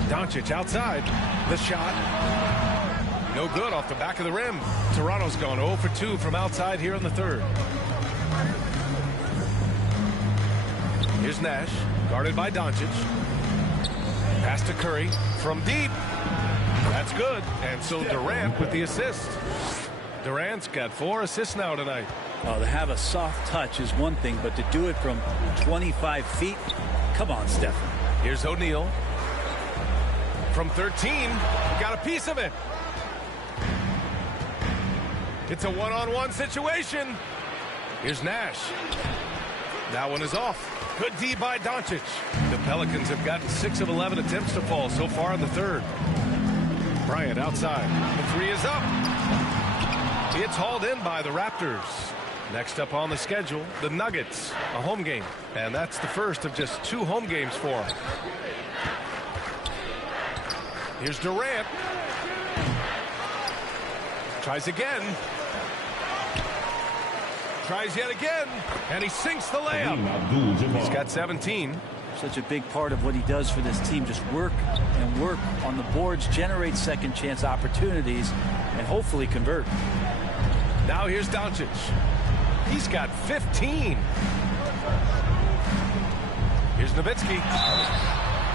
Doncic outside. The shot. No good off the back of the rim. Toronto's gone 0 for 2 from outside here in the third. Here's Nash, guarded by Doncic. Pass to Curry from deep. That's good. And so Durant with the assist. Durant's got 4 assists now tonight. To have a soft touch is one thing, but to do it from 25 feet, come on, Stephen. Here's O'Neal. From 13, got a piece of it. It's a one-on-one situation. Here's Nash. That one is off. Good D by Doncic. The Pelicans have gotten 6 of 11 attempts to fall so far in the third. Bryant outside. The 3 is up. It's hauled in by the Raptors. Next up on the schedule, the Nuggets, a home game. And that's the first of just 2 home games for them. Here's Durant. Tries again. Tries yet again. And he sinks the layup. He's got 17. Such a big part of what he does for this team. Just work and work on the boards, generate second chance opportunities, and hopefully convert. Now here's Doncic. He's got 15. Here's Nowitzki.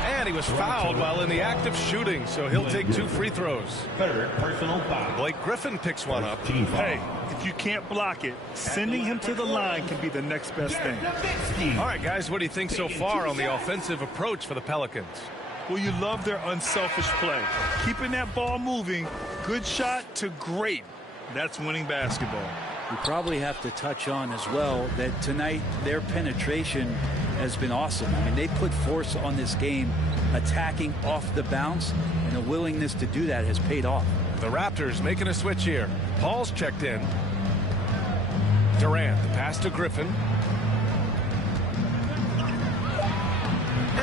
And he was fouled while in the act of shooting, so he'll take 2 free throws. Third personal foul. Blake Griffin picks one up. Hey, if you can't block it, sending him to the line can be the next best thing. All right, guys, what do you think so far on the offensive approach for the Pelicans? Well, you love their unselfish play. Keeping that ball moving, good shot to great. That's winning basketball. We probably have to touch on as well that tonight their penetration has been awesome. I mean, they put force on this game, attacking off the bounce, and the willingness to do that has paid off. The Raptors making a switch here. Paul's checked in. Durant, the pass to Griffin.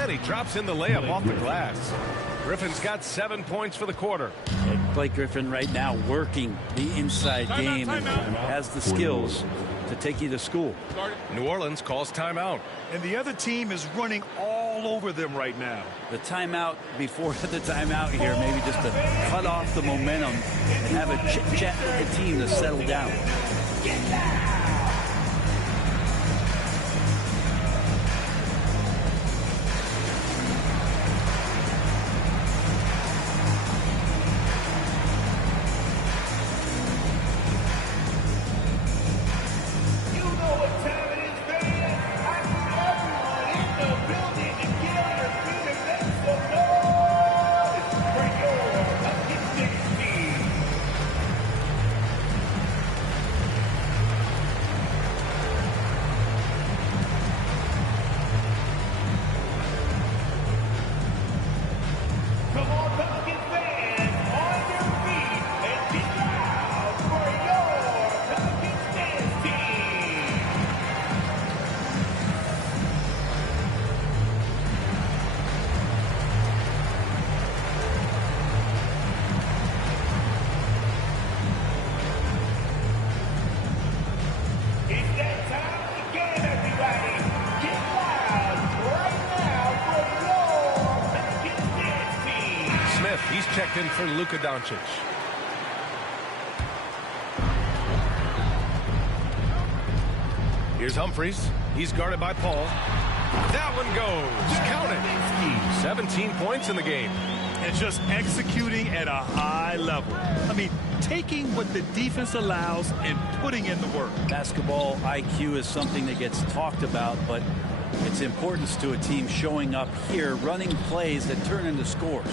And he drops in the layup off the glass. Griffin's got 7 points for the quarter. Blake Griffin right now working the inside game and has the skills to take you to school. New Orleans calls timeout. And the other team is running all over them right now. The timeout before the timeout here, maybe just to cut off the momentum and have a chit-chat with the team to settle down. He's checked in for Luka Doncic. Here's Humphries. He's guarded by Paul. That one goes. Count it. 17 points in the game. And just executing at a high level. I mean, taking what the defense allows and putting in the work. Basketball IQ is something that gets talked about, but its importance to a team showing up here, running plays that turn into scores.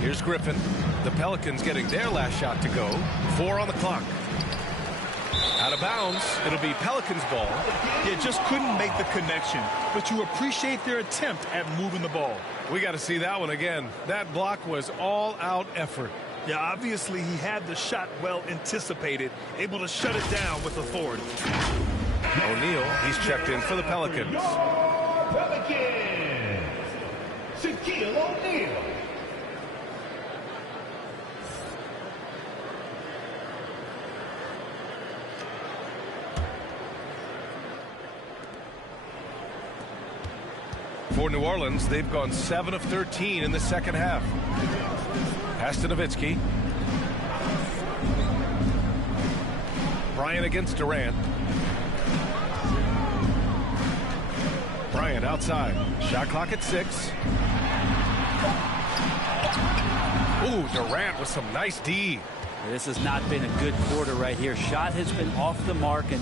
Here's Griffin. The Pelicans getting their last shot to go. 4 on the clock. Out of bounds. It'll be Pelicans ball. You just couldn't make the connection, but you appreciate their attempt at moving the ball. We got to see that one again. That block was all-out effort. Yeah, obviously he had the shot well anticipated, able to shut it down with authority. O'Neal, he's checked in for the Pelicans. Pelicans, Shaquille O'Neal. For New Orleans, they've gone 7 of 13 in the second half. Pass to Nowitzki. Bryant against Durant. Bryant outside. Shot clock at 6. Ooh, Durant with some nice D. This has not been a good quarter right here. Shot has been off the mark, and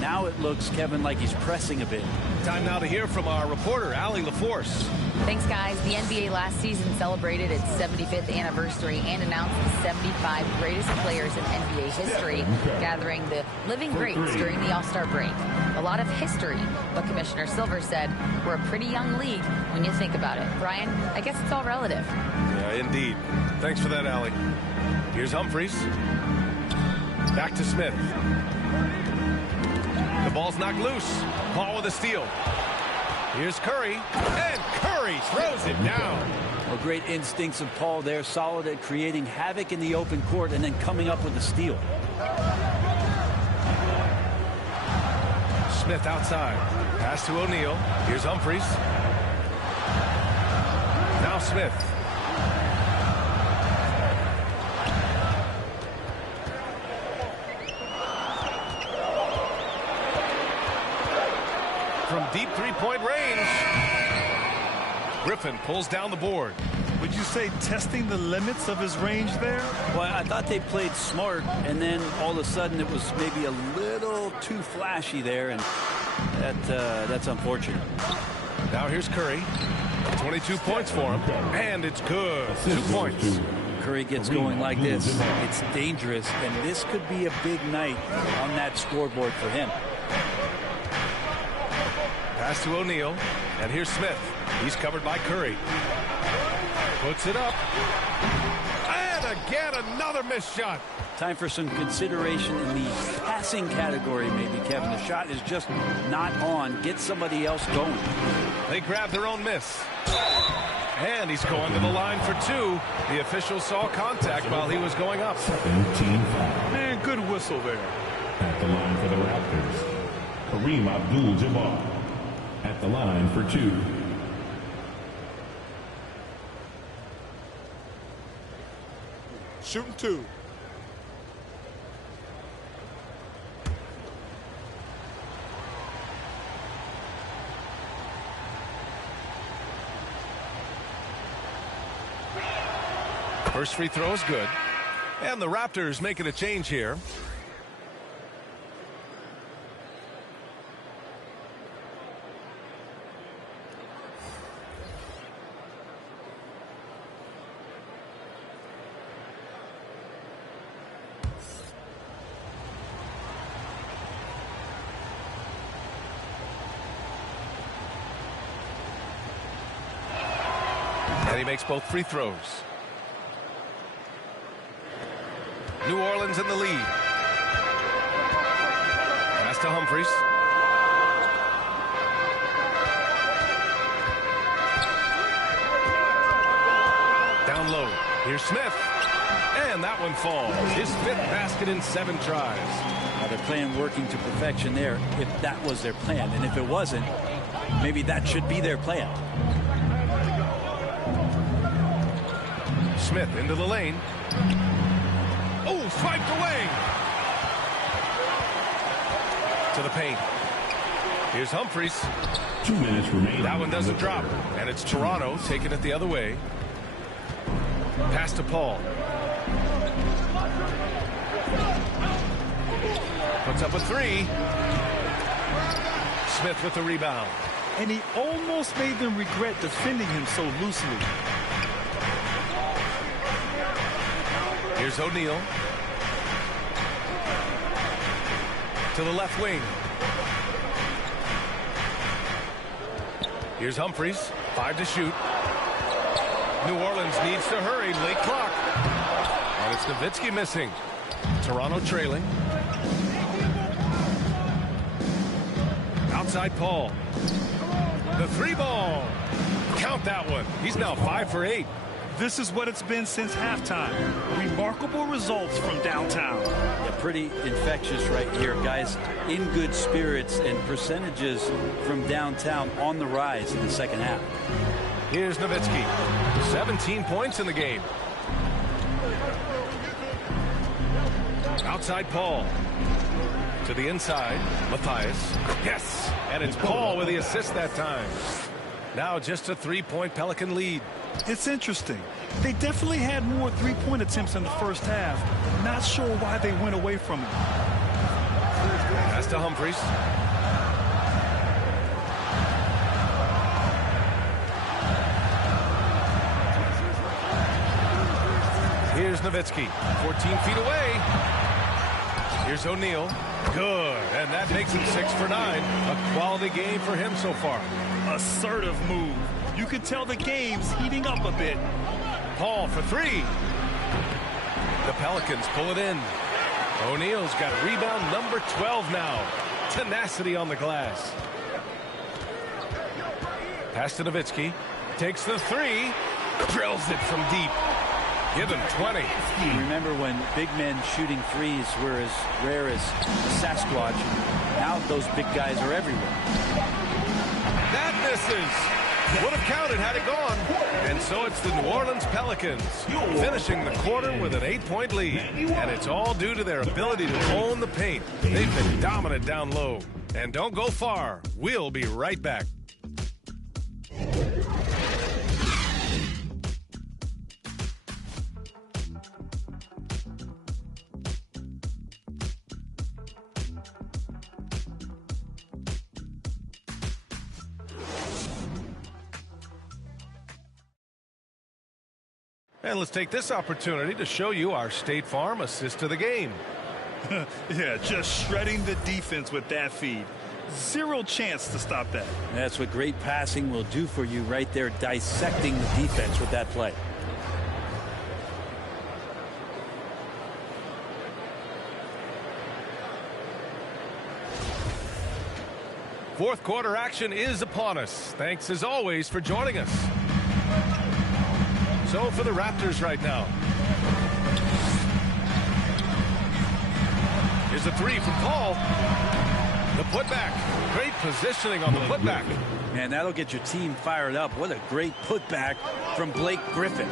now it looks, Kevin, like he's pressing a bit. Time now to hear from our reporter, Allie LaForce. Thanks, guys. The NBA last season celebrated its 75th anniversary and announced the 75 greatest players in NBA history, gathering the living greats during the All-Star break. A lot of history, but Commissioner Silver said we're a pretty young league when you think about it. Brian, I guess it's all relative. Yeah, indeed. Thanks for that, Allie. Here's Humphries. Back to Smith. The ball's knocked loose. Paul with a steal. Here's Curry. And Curry throws it down. Well, great instincts of Paul there. Solid at creating havoc in the open court and then coming up with a steal. Smith outside. Pass to O'Neal. Here's Humphries. Now Smith. From deep three-point range, Griffin pulls down the board. Would you say testing the limits of his range there? Well, I thought they played smart, and then all of a sudden it was maybe a little too flashy there, and that's unfortunate. Now here's Curry. 22 points for him, and it's good. 2 points. Curry gets going like this. It's dangerous, and this could be a big night on that scoreboard for him. Pass to O'Neal, and here's Smith. He's covered by Curry. Puts it up. And again, another missed shot. Time for some consideration in the passing category, maybe, Kevin. The shot is just not on. Get somebody else going. They grab their own miss. And he's going to the line for 2. The official saw contact while he was going up. Second team foul. Man, good whistle there. At the line for the Raptors, Kareem Abdul-Jabbar at the line for 2. Shooting 2. First free throw is good. And the Raptors making a change here. And he makes both free throws. New Orleans in the lead. Pass to Humphries. Down low. Here's Smith. And that one falls. His 5th basket in 7 tries. Now they're playing working to perfection there if that was their plan. And if it wasn't, maybe that should be their plan. Smith into the lane. Oh, swiped away. To the paint. Here's Humphries. 2 minutes remaining. That one doesn't drop. And it's Toronto taking it the other way. Pass to Paul. Puts up a 3. Smith with the rebound. And he almost made them regret defending him so loosely. Here's O'Neal. To the left wing. Here's Humphries. 5 to shoot. New Orleans needs to hurry. Late clock. And it's Nowitzki missing. Toronto trailing. Outside Paul. The 3-ball. Count that one. He's now 5 for 8. This is what it's been since halftime. Remarkable results from downtown. Yeah, pretty infectious right here, guys. In good spirits and percentages from downtown on the rise in the second half. Here's Nowitzki. 17 points in the game. Outside Paul. To the inside. Matthias. Yes! And it's Paul with the assist that time. Now just a 3-point Pelican lead. It's interesting. They definitely had more 3-point attempts in the first half. Not sure why they went away from it. Pass to Humphries. Here's Nowitzki. 14 feet away. Here's O'Neal. Good. And that makes him 6 for 9. A quality game for him so far. Assertive move. You can tell the game's heating up a bit. Paul for 3. The Pelicans pull it in. O'Neal's got rebound number 12 now. Tenacity on the glass. Pass to Nowitzki. Takes the 3. Drills it from deep. Give him 20. Remember when big men shooting threes were as rare as Sasquatch? Now those big guys are everywhere. That misses. Would have counted had it gone. And so it's the New Orleans Pelicans finishing the quarter with an 8-point lead. And it's all due to their ability to own the paint. They've been dominant down low. And don't go far. We'll be right back. And let's take this opportunity to show you our State Farm assist to the game. Yeah, just shredding the defense with that feed. Zero chance to stop that. That's what great passing will do for you right there, dissecting the defense with that play. Fourth quarter action is upon us. Thanks as always for joining us. So for the Raptors right now. Here's a 3 from Paul. The putback. Great positioning on the putback. Man, that'll get your team fired up. What a great putback from Blake Griffin.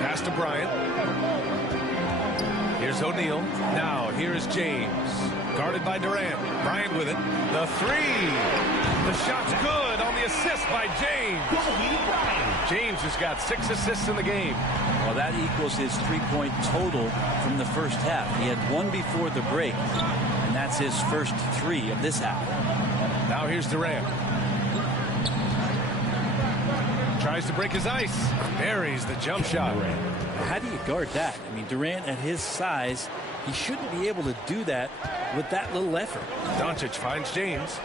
Pass to Bryant. Here's O'Neal. Now, here's James. Guarded by Durant. Bryant with it. The three. The shot's good on the assist by James. James has got 6 assists in the game. Well, that equals his three-point total from the first half. He had 1 before the break, and that's his first 3 of this half. Now here's Durant. Tries to break his ice. Buries the jump shot. How do you guard that? I mean, Durant at his size, he shouldn't be able to do that with that little effort. Doncic finds James.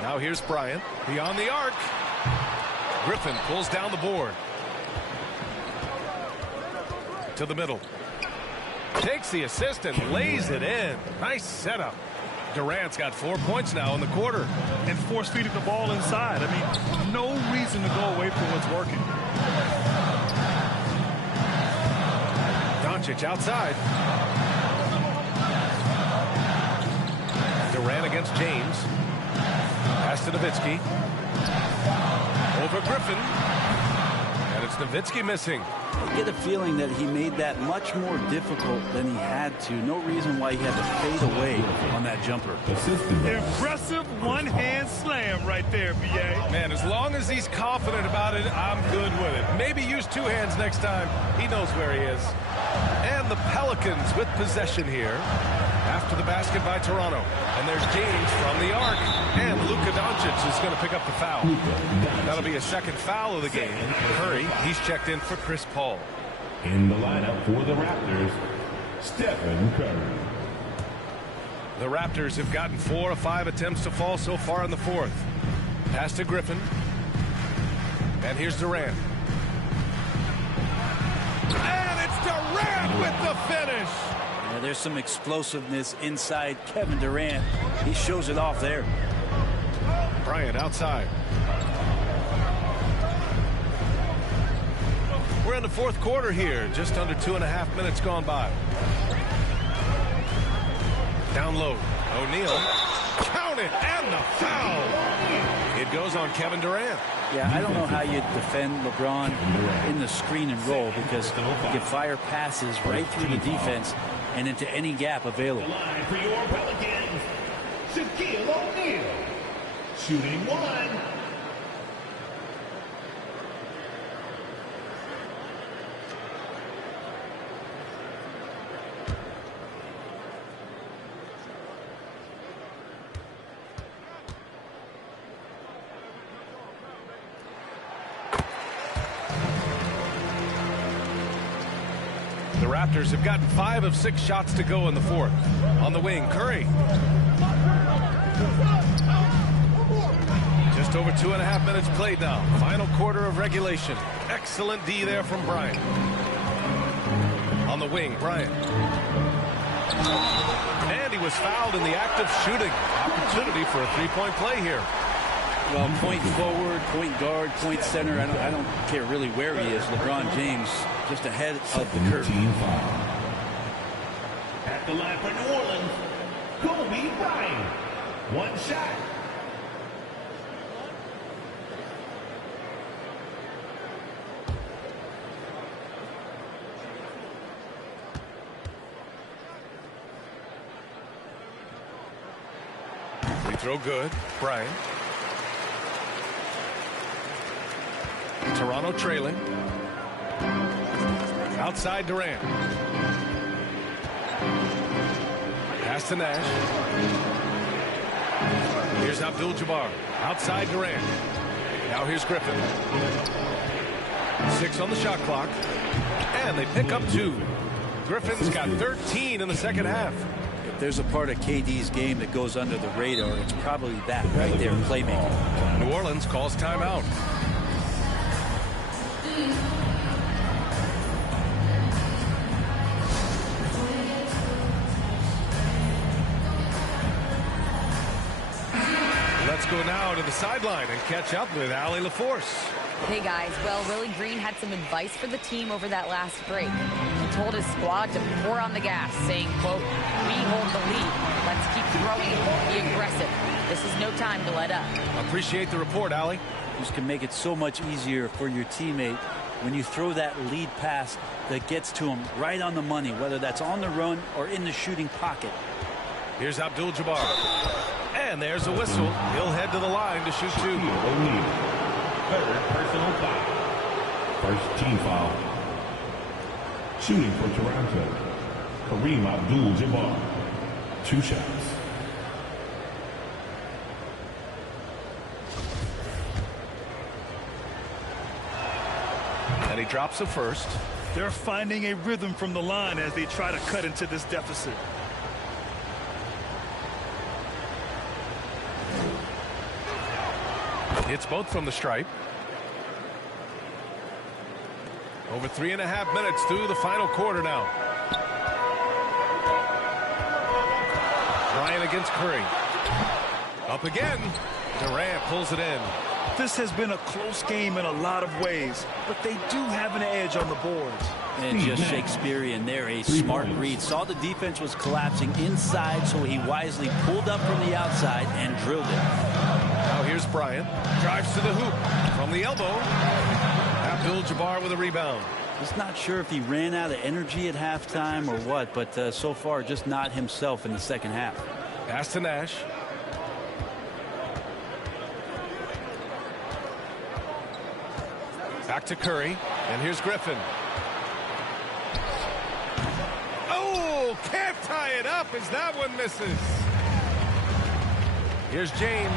Now here's Bryant. Beyond the arc. Griffin pulls down the board. To the middle. Takes the assist and lays it in. Nice setup. Durant's got 4 points now in the quarter. And force-feeding the ball inside. I mean, no reason to go away from what's working. Doncic outside. Durant against James. Pass to Nowitzki. Over Griffin. And it's Nowitzki missing. I get a feeling that he made that much more difficult than he had to. No reason why he had to fade away on that jumper. Impressive one-hand slam right there, B.A. Man, as long as he's confident about it, I'm good with it. Maybe use 2 hands next time. He knows where he is. And the Pelicans with possession here after the basket by Toronto. And there's James from the arc. And Luka Doncic is going to pick up the foul. That'll be a second foul of the game. Curry, he's checked in for Chris Paul. In the lineup for the Raptors, Stephen Curry. The Raptors have gotten 4 of 5 attempts to fall so far in the fourth. Pass to Griffin. And here's Durant. And it's Durant with the finish. Yeah, there's some explosiveness inside Kevin Durant. He shows it off there. Bryant outside. We're in the fourth quarter here. Just under 2.5 minutes gone by. Down low. O'Neal. Count it. And the foul. It goes on Kevin Durant. Yeah, I don't know how you defend LeBron in the screen and roll because you can fire passes right through the defense and into any gap available. Line for your Pelicans, Shaquille O'Neal. Shooting 1. The Raptors have gotten 5 of 6 shots to go in the fourth. On the wing, Curry. Just over 2.5 minutes played now. Final quarter of regulation. Excellent D there from Bryant. On the wing, Bryant. And he was fouled in the act of shooting. Opportunity for a 3-point play here. Well, point forward, point guard, point center. I don't care really where he is. LeBron James just ahead of the curve. At the line for New Orleans, Kobe Bryant. 1 shot. Free throw good. Bryant. Toronto trailing. Outside Durant. Pass to Nash. Here's Abdul-Jabbar. Outside Durant. Now here's Griffin. 6 on the shot clock. And they pick up 2. Griffin's got 13 in the second half. If there's a part of KD's game that goes under the radar, it's probably that right there, playmaking. New Orleans calls timeout. Let's go now to the sideline and catch up with Allie LaForce. Hey guys, well, Willie Green had some advice for the team over that last break. He told his squad to pour on the gas, saying, quote, "We hold the lead. Let's keep throwing it. Be aggressive. This is no time to let up." Appreciate the report, Allie. This can make it so much easier for your teammate when you throw that lead pass that gets to him right on the money, whether that's on the run or in the shooting pocket. Here's Abdul-Jabbar. And there's a whistle. He'll head to the line to shoot two. Third personal foul. First team foul. Shooting for Toronto, Kareem Abdul-Jabbar. 2 shots. And he drops a first. They're finding a rhythm from the line as they try to cut into this deficit. Hits both from the stripe. Over 3.5 minutes through the final quarter now. Bryant against Curry. Up again. Durant pulls it in. This has been a close game in a lot of ways, but they do have an edge on the boards. And just Shakespearean there, a smart read. Saw the defense was collapsing inside, so he wisely pulled up from the outside and drilled it. Now here's Bryant. Drives to the hoop. From the elbow. Abdul-Jabbar with a rebound. Just not sure if he ran out of energy at halftime or what, but so far just not himself in the second half. Pass to Nash. Back to Curry. And here's Griffin. Oh, can't tie it up as that one misses. Here's James.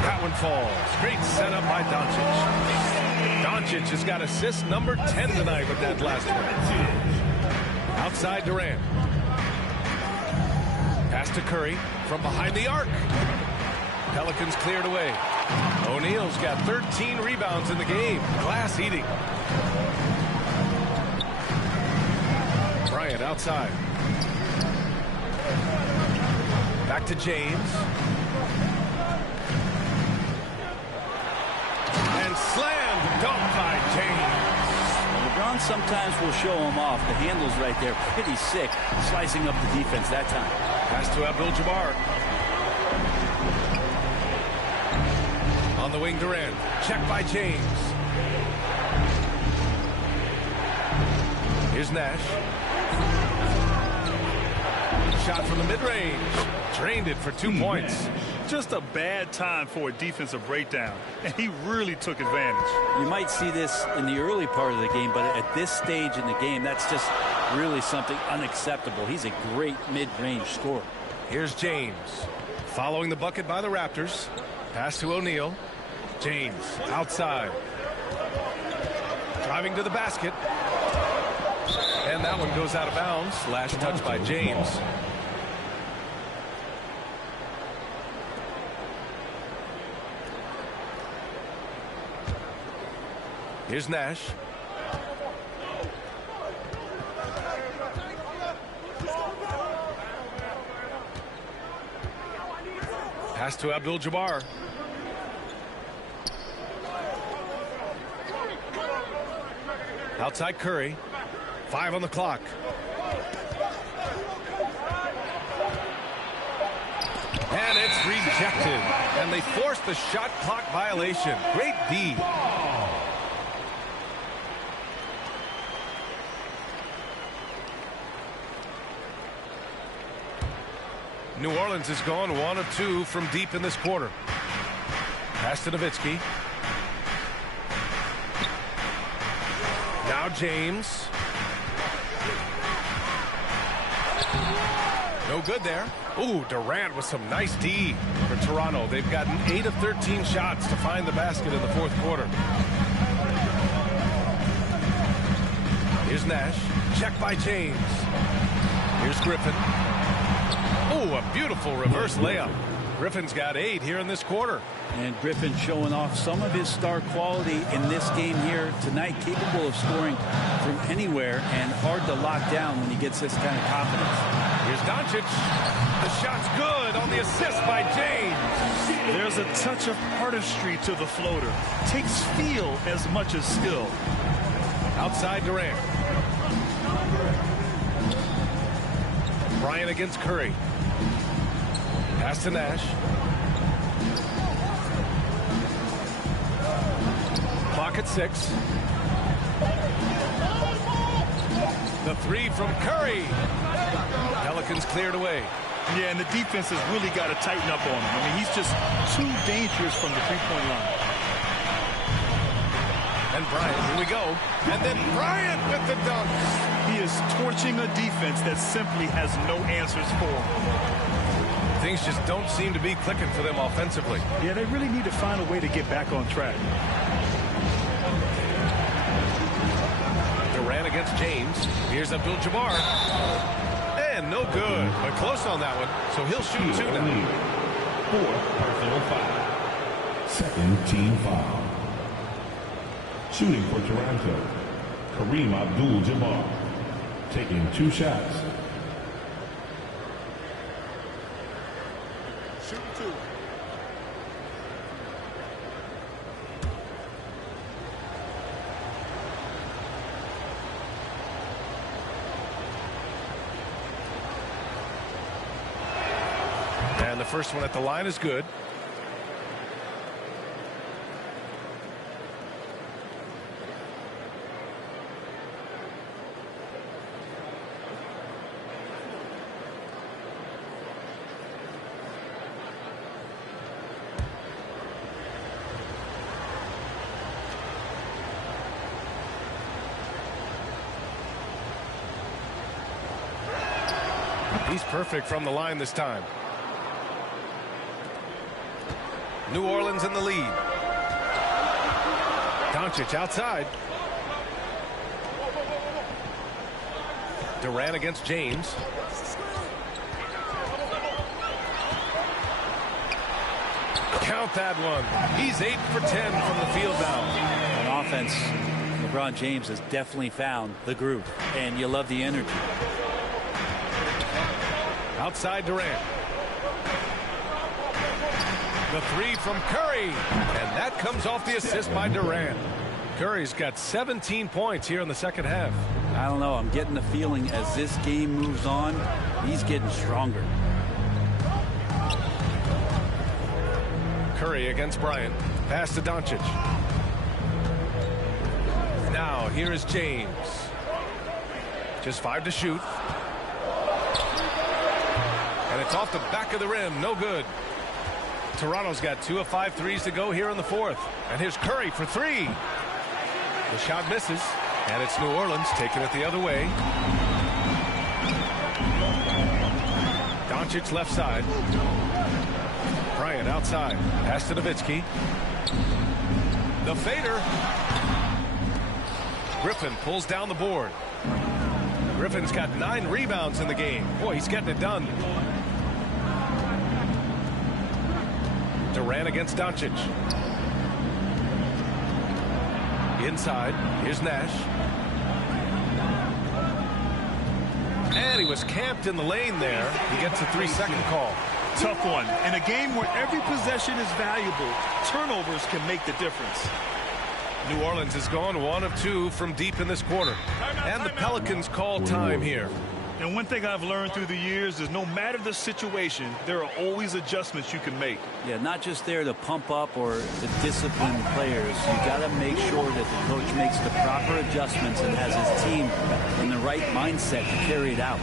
That one falls. Great setup by Doncic. Doncic has got assist number 10 tonight with that last one. Outside Durant. Pass to Curry from behind the arc. Pelicans cleared away. O'Neal's got 13 rebounds in the game. Glass eating. Bryant outside. Back to James. And slammed dunk by James. LeBron sometimes will show him off. The handle's right there. Pretty sick. Slicing up the defense that time. Pass to Abdul-Jabbar. On the wing, Durant. Check by James. Here's Nash. Shot from the mid-range. Drained it for 2 points. Just a bad time for a defensive breakdown, and he really took advantage. You might see this in the early part of the game, but at this stage in the game, that's just really something unacceptable. He's a great mid-range scorer. Here's James. Following the bucket by the Raptors. Pass to O'Neal. James outside. Driving to the basket. And that one goes out of bounds. Last touch by James. Here's Nash. Pass to Abdul-Jabbar. Outside Curry. 5 on the clock. And it's rejected. And they force the shot clock violation. Great D. New Orleans has gone 1 of 2 from deep in this quarter. Pass to Nowitzki. Now James. No good there. Ooh, Durant with some nice D for Toronto. They've gotten 8 of 13 shots to find the basket in the fourth quarter. Here's Nash. Check by James. Here's Griffin. Oh, a beautiful reverse layup. Griffin's got 8 here in this quarter. And Griffin showing off some of his star quality in this game here tonight, capable of scoring from anywhere and hard to lock down when he gets this kind of confidence. Here's Doncic. The shot's good on the assist by James. There's a touch of artistry to the floater. Takes feel as much as skill. Outside Durant. Bryant against Curry. Pass to Nash. Clock at 6. The three from Curry. Pelicans cleared away. Yeah, and the defense has really got to tighten up on him. I mean, he's just too dangerous from the three-point line. And Bryant, here we go. And then Bryant with the dunk. He is torching a defense that simply has no answers for him. Things just don't seem to be clicking for them offensively. Yeah, they really need to find a way to get back on track. Durant against James. Here's Abdul-Jabbar. And no good, but close on that one. So he'll shoot 2 now. 4th personal foul. Second team foul. Shooting for Toronto, Kareem Abdul-Jabbar, taking 2 shots. Shooting 2. And the first one at the line is good. He's perfect from the line this time. New Orleans in the lead. Doncic outside. Durant against James. Count that one. He's 8 for 10 from the field now. On offense, LeBron James has definitely found the groove, and you love the energy. Outside Durant. The three from Curry. And that comes off the assist by Durant. Curry's got 17 points here in the second half. I don't know. I'm getting the feeling as this game moves on, he's getting stronger. Curry against Bryant. Pass to Doncic. Now here is James. Just 5 to shoot. And it's off the back of the rim. No good. Toronto's got 2 of 5 threes to go here in the 4th. And here's Curry for 3. The shot misses. And it's New Orleans taking it the other way. Doncic left side. Bryant outside. Pass to Nowitzki. The fader. Griffin pulls down the board. Griffin's got 9 rebounds in the game. Boy, he's getting it done. Durant against Doncic. Inside. Here's Nash. And he was camped in the lane there. He gets a 3-second call. Tough one. In a game where every possession is valuable, turnovers can make the difference. New Orleans has gone 1 of 2 from deep in this quarter. And the Pelicans call time here. And one thing I've learned through the years is no matter the situation, there are always adjustments you can make. Yeah, not just there to pump up or to discipline players. You got to make sure that the coach makes the proper adjustments and has his team in the right mindset to carry it out.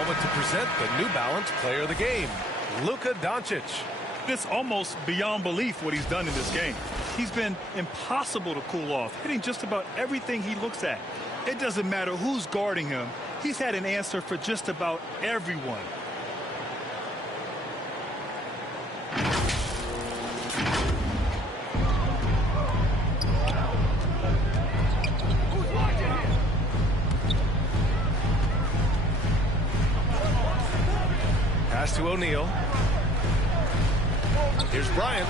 moment to present the New Balance Player of the Game, Luka Doncic. It's almost beyond belief what he's done in this game. He's been impossible to cool off, hitting just about everything he looks at. It doesn't matter who's guarding him. He's had an answer for just about everyone. Pass to O'Neal. Here's Bryant.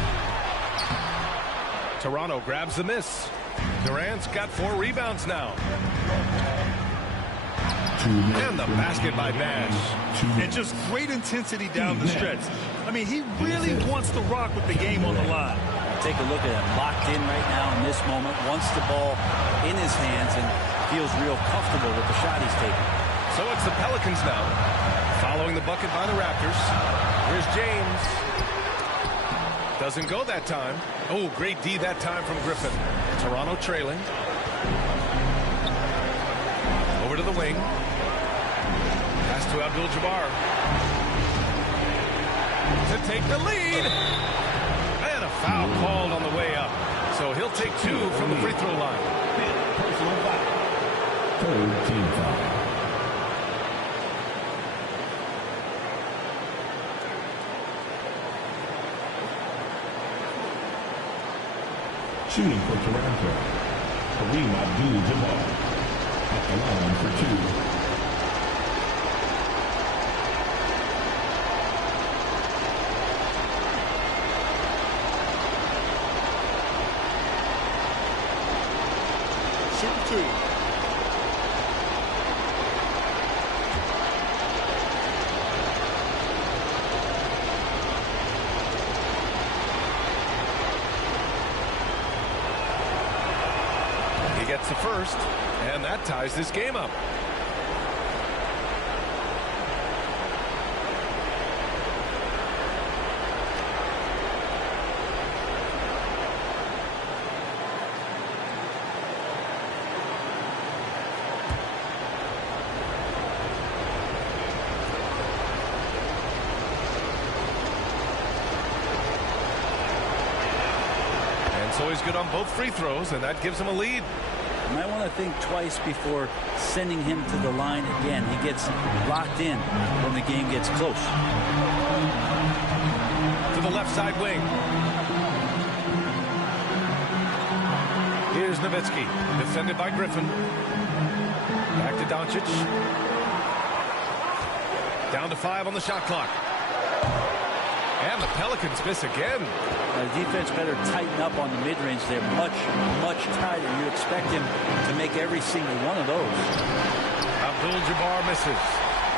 Toronto grabs the miss. Durant's got 4 rebounds now. And the basket by Nash. And just great intensity down the stretch. I mean, he really wants to rock with the game on the line. Take a look at him, locked in right now in this moment, wants the ball in his hands and feels real comfortable with the shot he's taking. So it's the Pelicans now, following the bucket by the Raptors. Here's James. Doesn't go that time. Oh, great D that time from Griffin. Toronto trailing. Over to the wing. Pass to Abdul-Jabbar. To take the lead. And a foul called on the way up. So he'll take 2 from the free throw line. Personal foul. Third team foul. Shooting for Toronto, Kareem Abdul-Jabbar at the line for 2. Super 2. Gets the first, and that ties this game up. And so he's good on both free throws, and that gives him a lead. You might want to think twice before sending him to the line again. He gets locked in when the game gets close. To the left side wing. Here's Nowitzki, defended by Griffin. Back to Doncic. Down to 5 on the shot clock. And the Pelicans miss again. The defense better tighten up on the mid-range. They're much, much tighter. You expect him to make every single one of those. Abdul-Jabbar misses.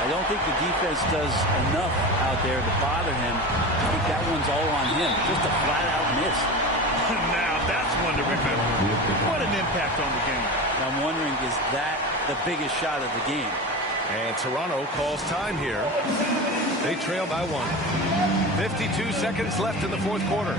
I don't think the defense does enough out there to bother him. I think that one's all on him. Just a flat-out miss. Now that's one to remember. What an impact on the game. I'm wondering, is that the biggest shot of the game? And Toronto calls time here. They trail by 1. 52 seconds left in the fourth quarter.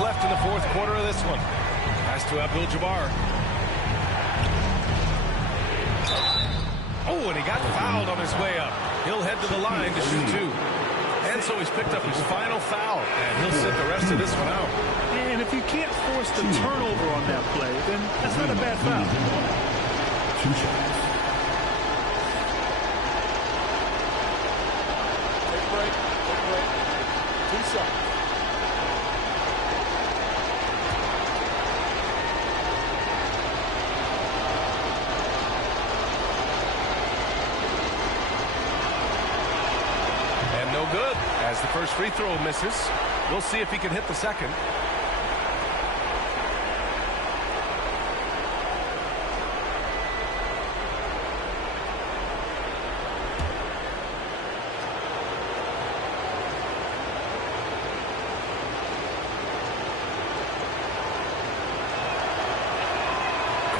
Left in the fourth quarter of this one. Pass to Abdul-Jabbar. Oh, and he got fouled on his way up. He'll head to the line to shoot 2. And so he's picked up his final foul, and he'll sit the rest of this one out. And if you can't force the turnover on that play, then that's not a bad foul. 2 shots. Take a break. 2 shots. No good, as the first free throw misses. We'll see if he can hit the second.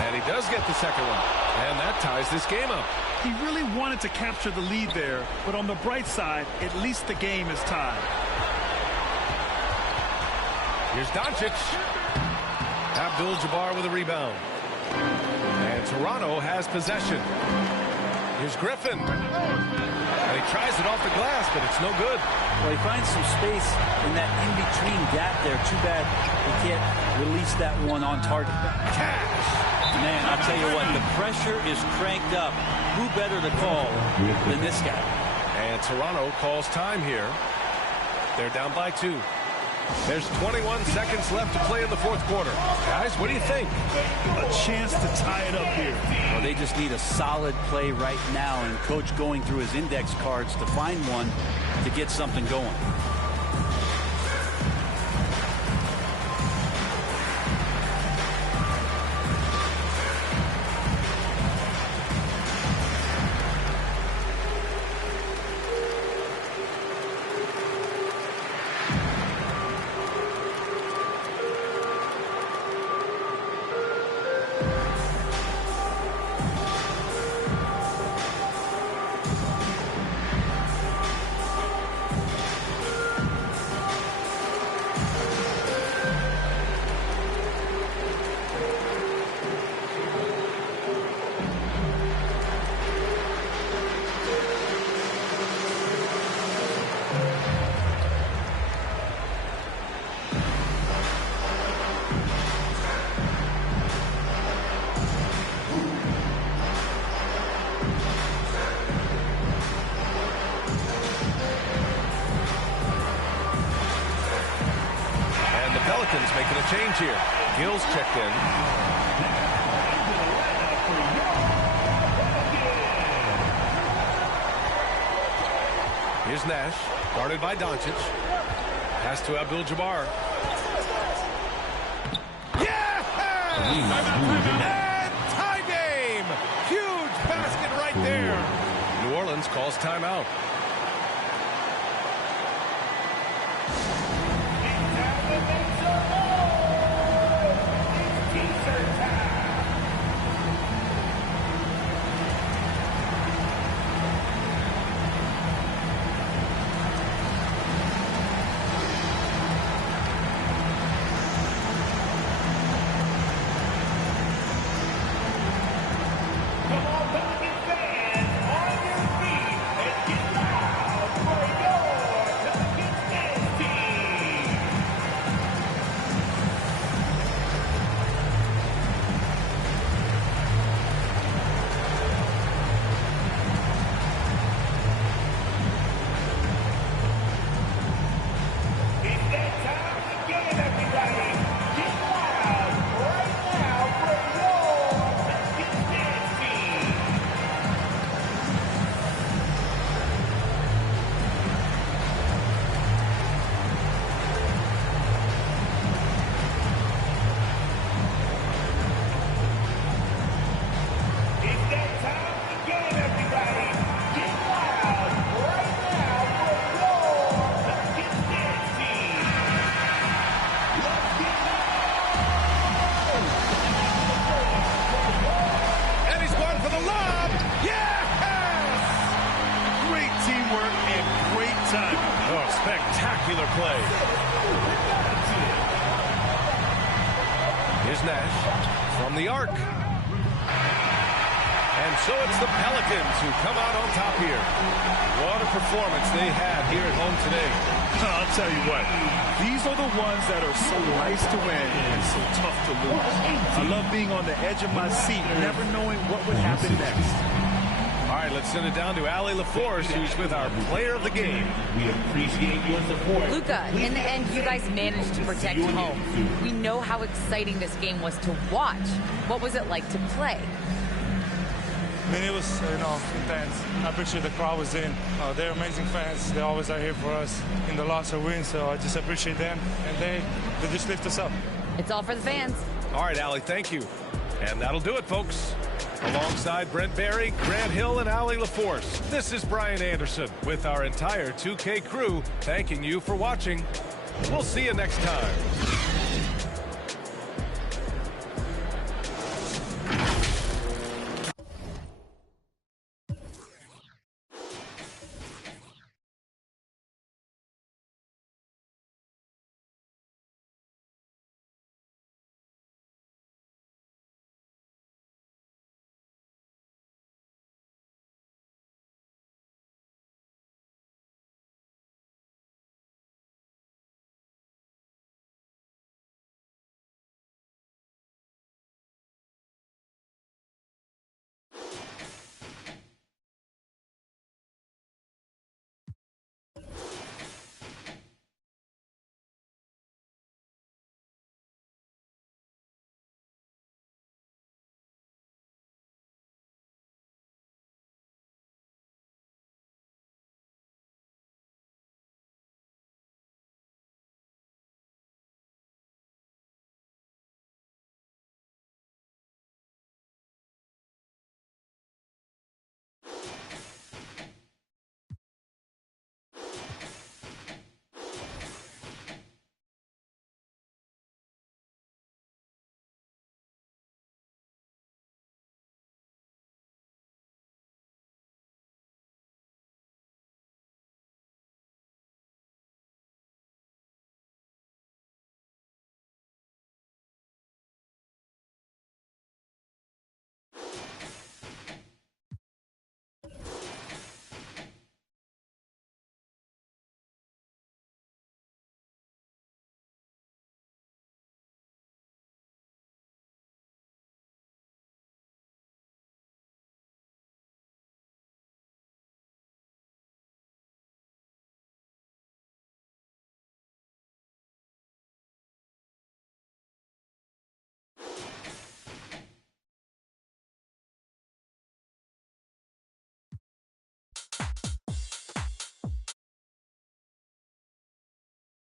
And he does get the second one. And that ties this game up. He really wanted to capture the lead there, but on the bright side, at least the game is tied. Here's Doncic. Abdul-Jabbar with a rebound. And Toronto has possession. Here's Griffin. And he tries it off the glass, but it's no good. Well, he finds some space in that in-between gap there. Too bad he can't release that one on target. Cash. Man, I'll tell you what, the pressure is cranked up. Who better to call than this guy? And Toronto calls time here. They're down by 2. There's 21 seconds left to play in the fourth quarter. Guys, what do you think? A chance to tie it up here. Well, they just need a solid play right now, and Coach going through his index cards to find one to get something going. Pelicans making a change here. Gill's checked in. Here's Nash, guarded by Doncic. Pass to Abdul-Jabbar. Yeah! And tie game! Huge basket right there. New Orleans calls timeout. Spectacular play. Here's Nash from the arc. And So it's the Pelicans who come out on top here. What a performance they had here at home today. I'll tell you what, these are the ones that are so nice to win and so tough to lose. I love being on the edge of my seat, never knowing what would happen next. All right, let's send it down to Allie LaForce, who's with our player of the game. We appreciate your support. Luka, in the end, you guys managed to protect home. We know how exciting this game was to watch. What was it like to play? I mean, it was, intense. I appreciate the crowd was in. They're amazing fans. They always are here for us in the loss or win, so I just appreciate them, and they just lift us up. It's all for the fans. All right, Allie, thank you. And that'll do it, folks. Alongside Brent Barry, Grant Hill, and Allie LaForce, this is Brian Anderson with our entire 2K crew thanking you for watching. We'll see you next time.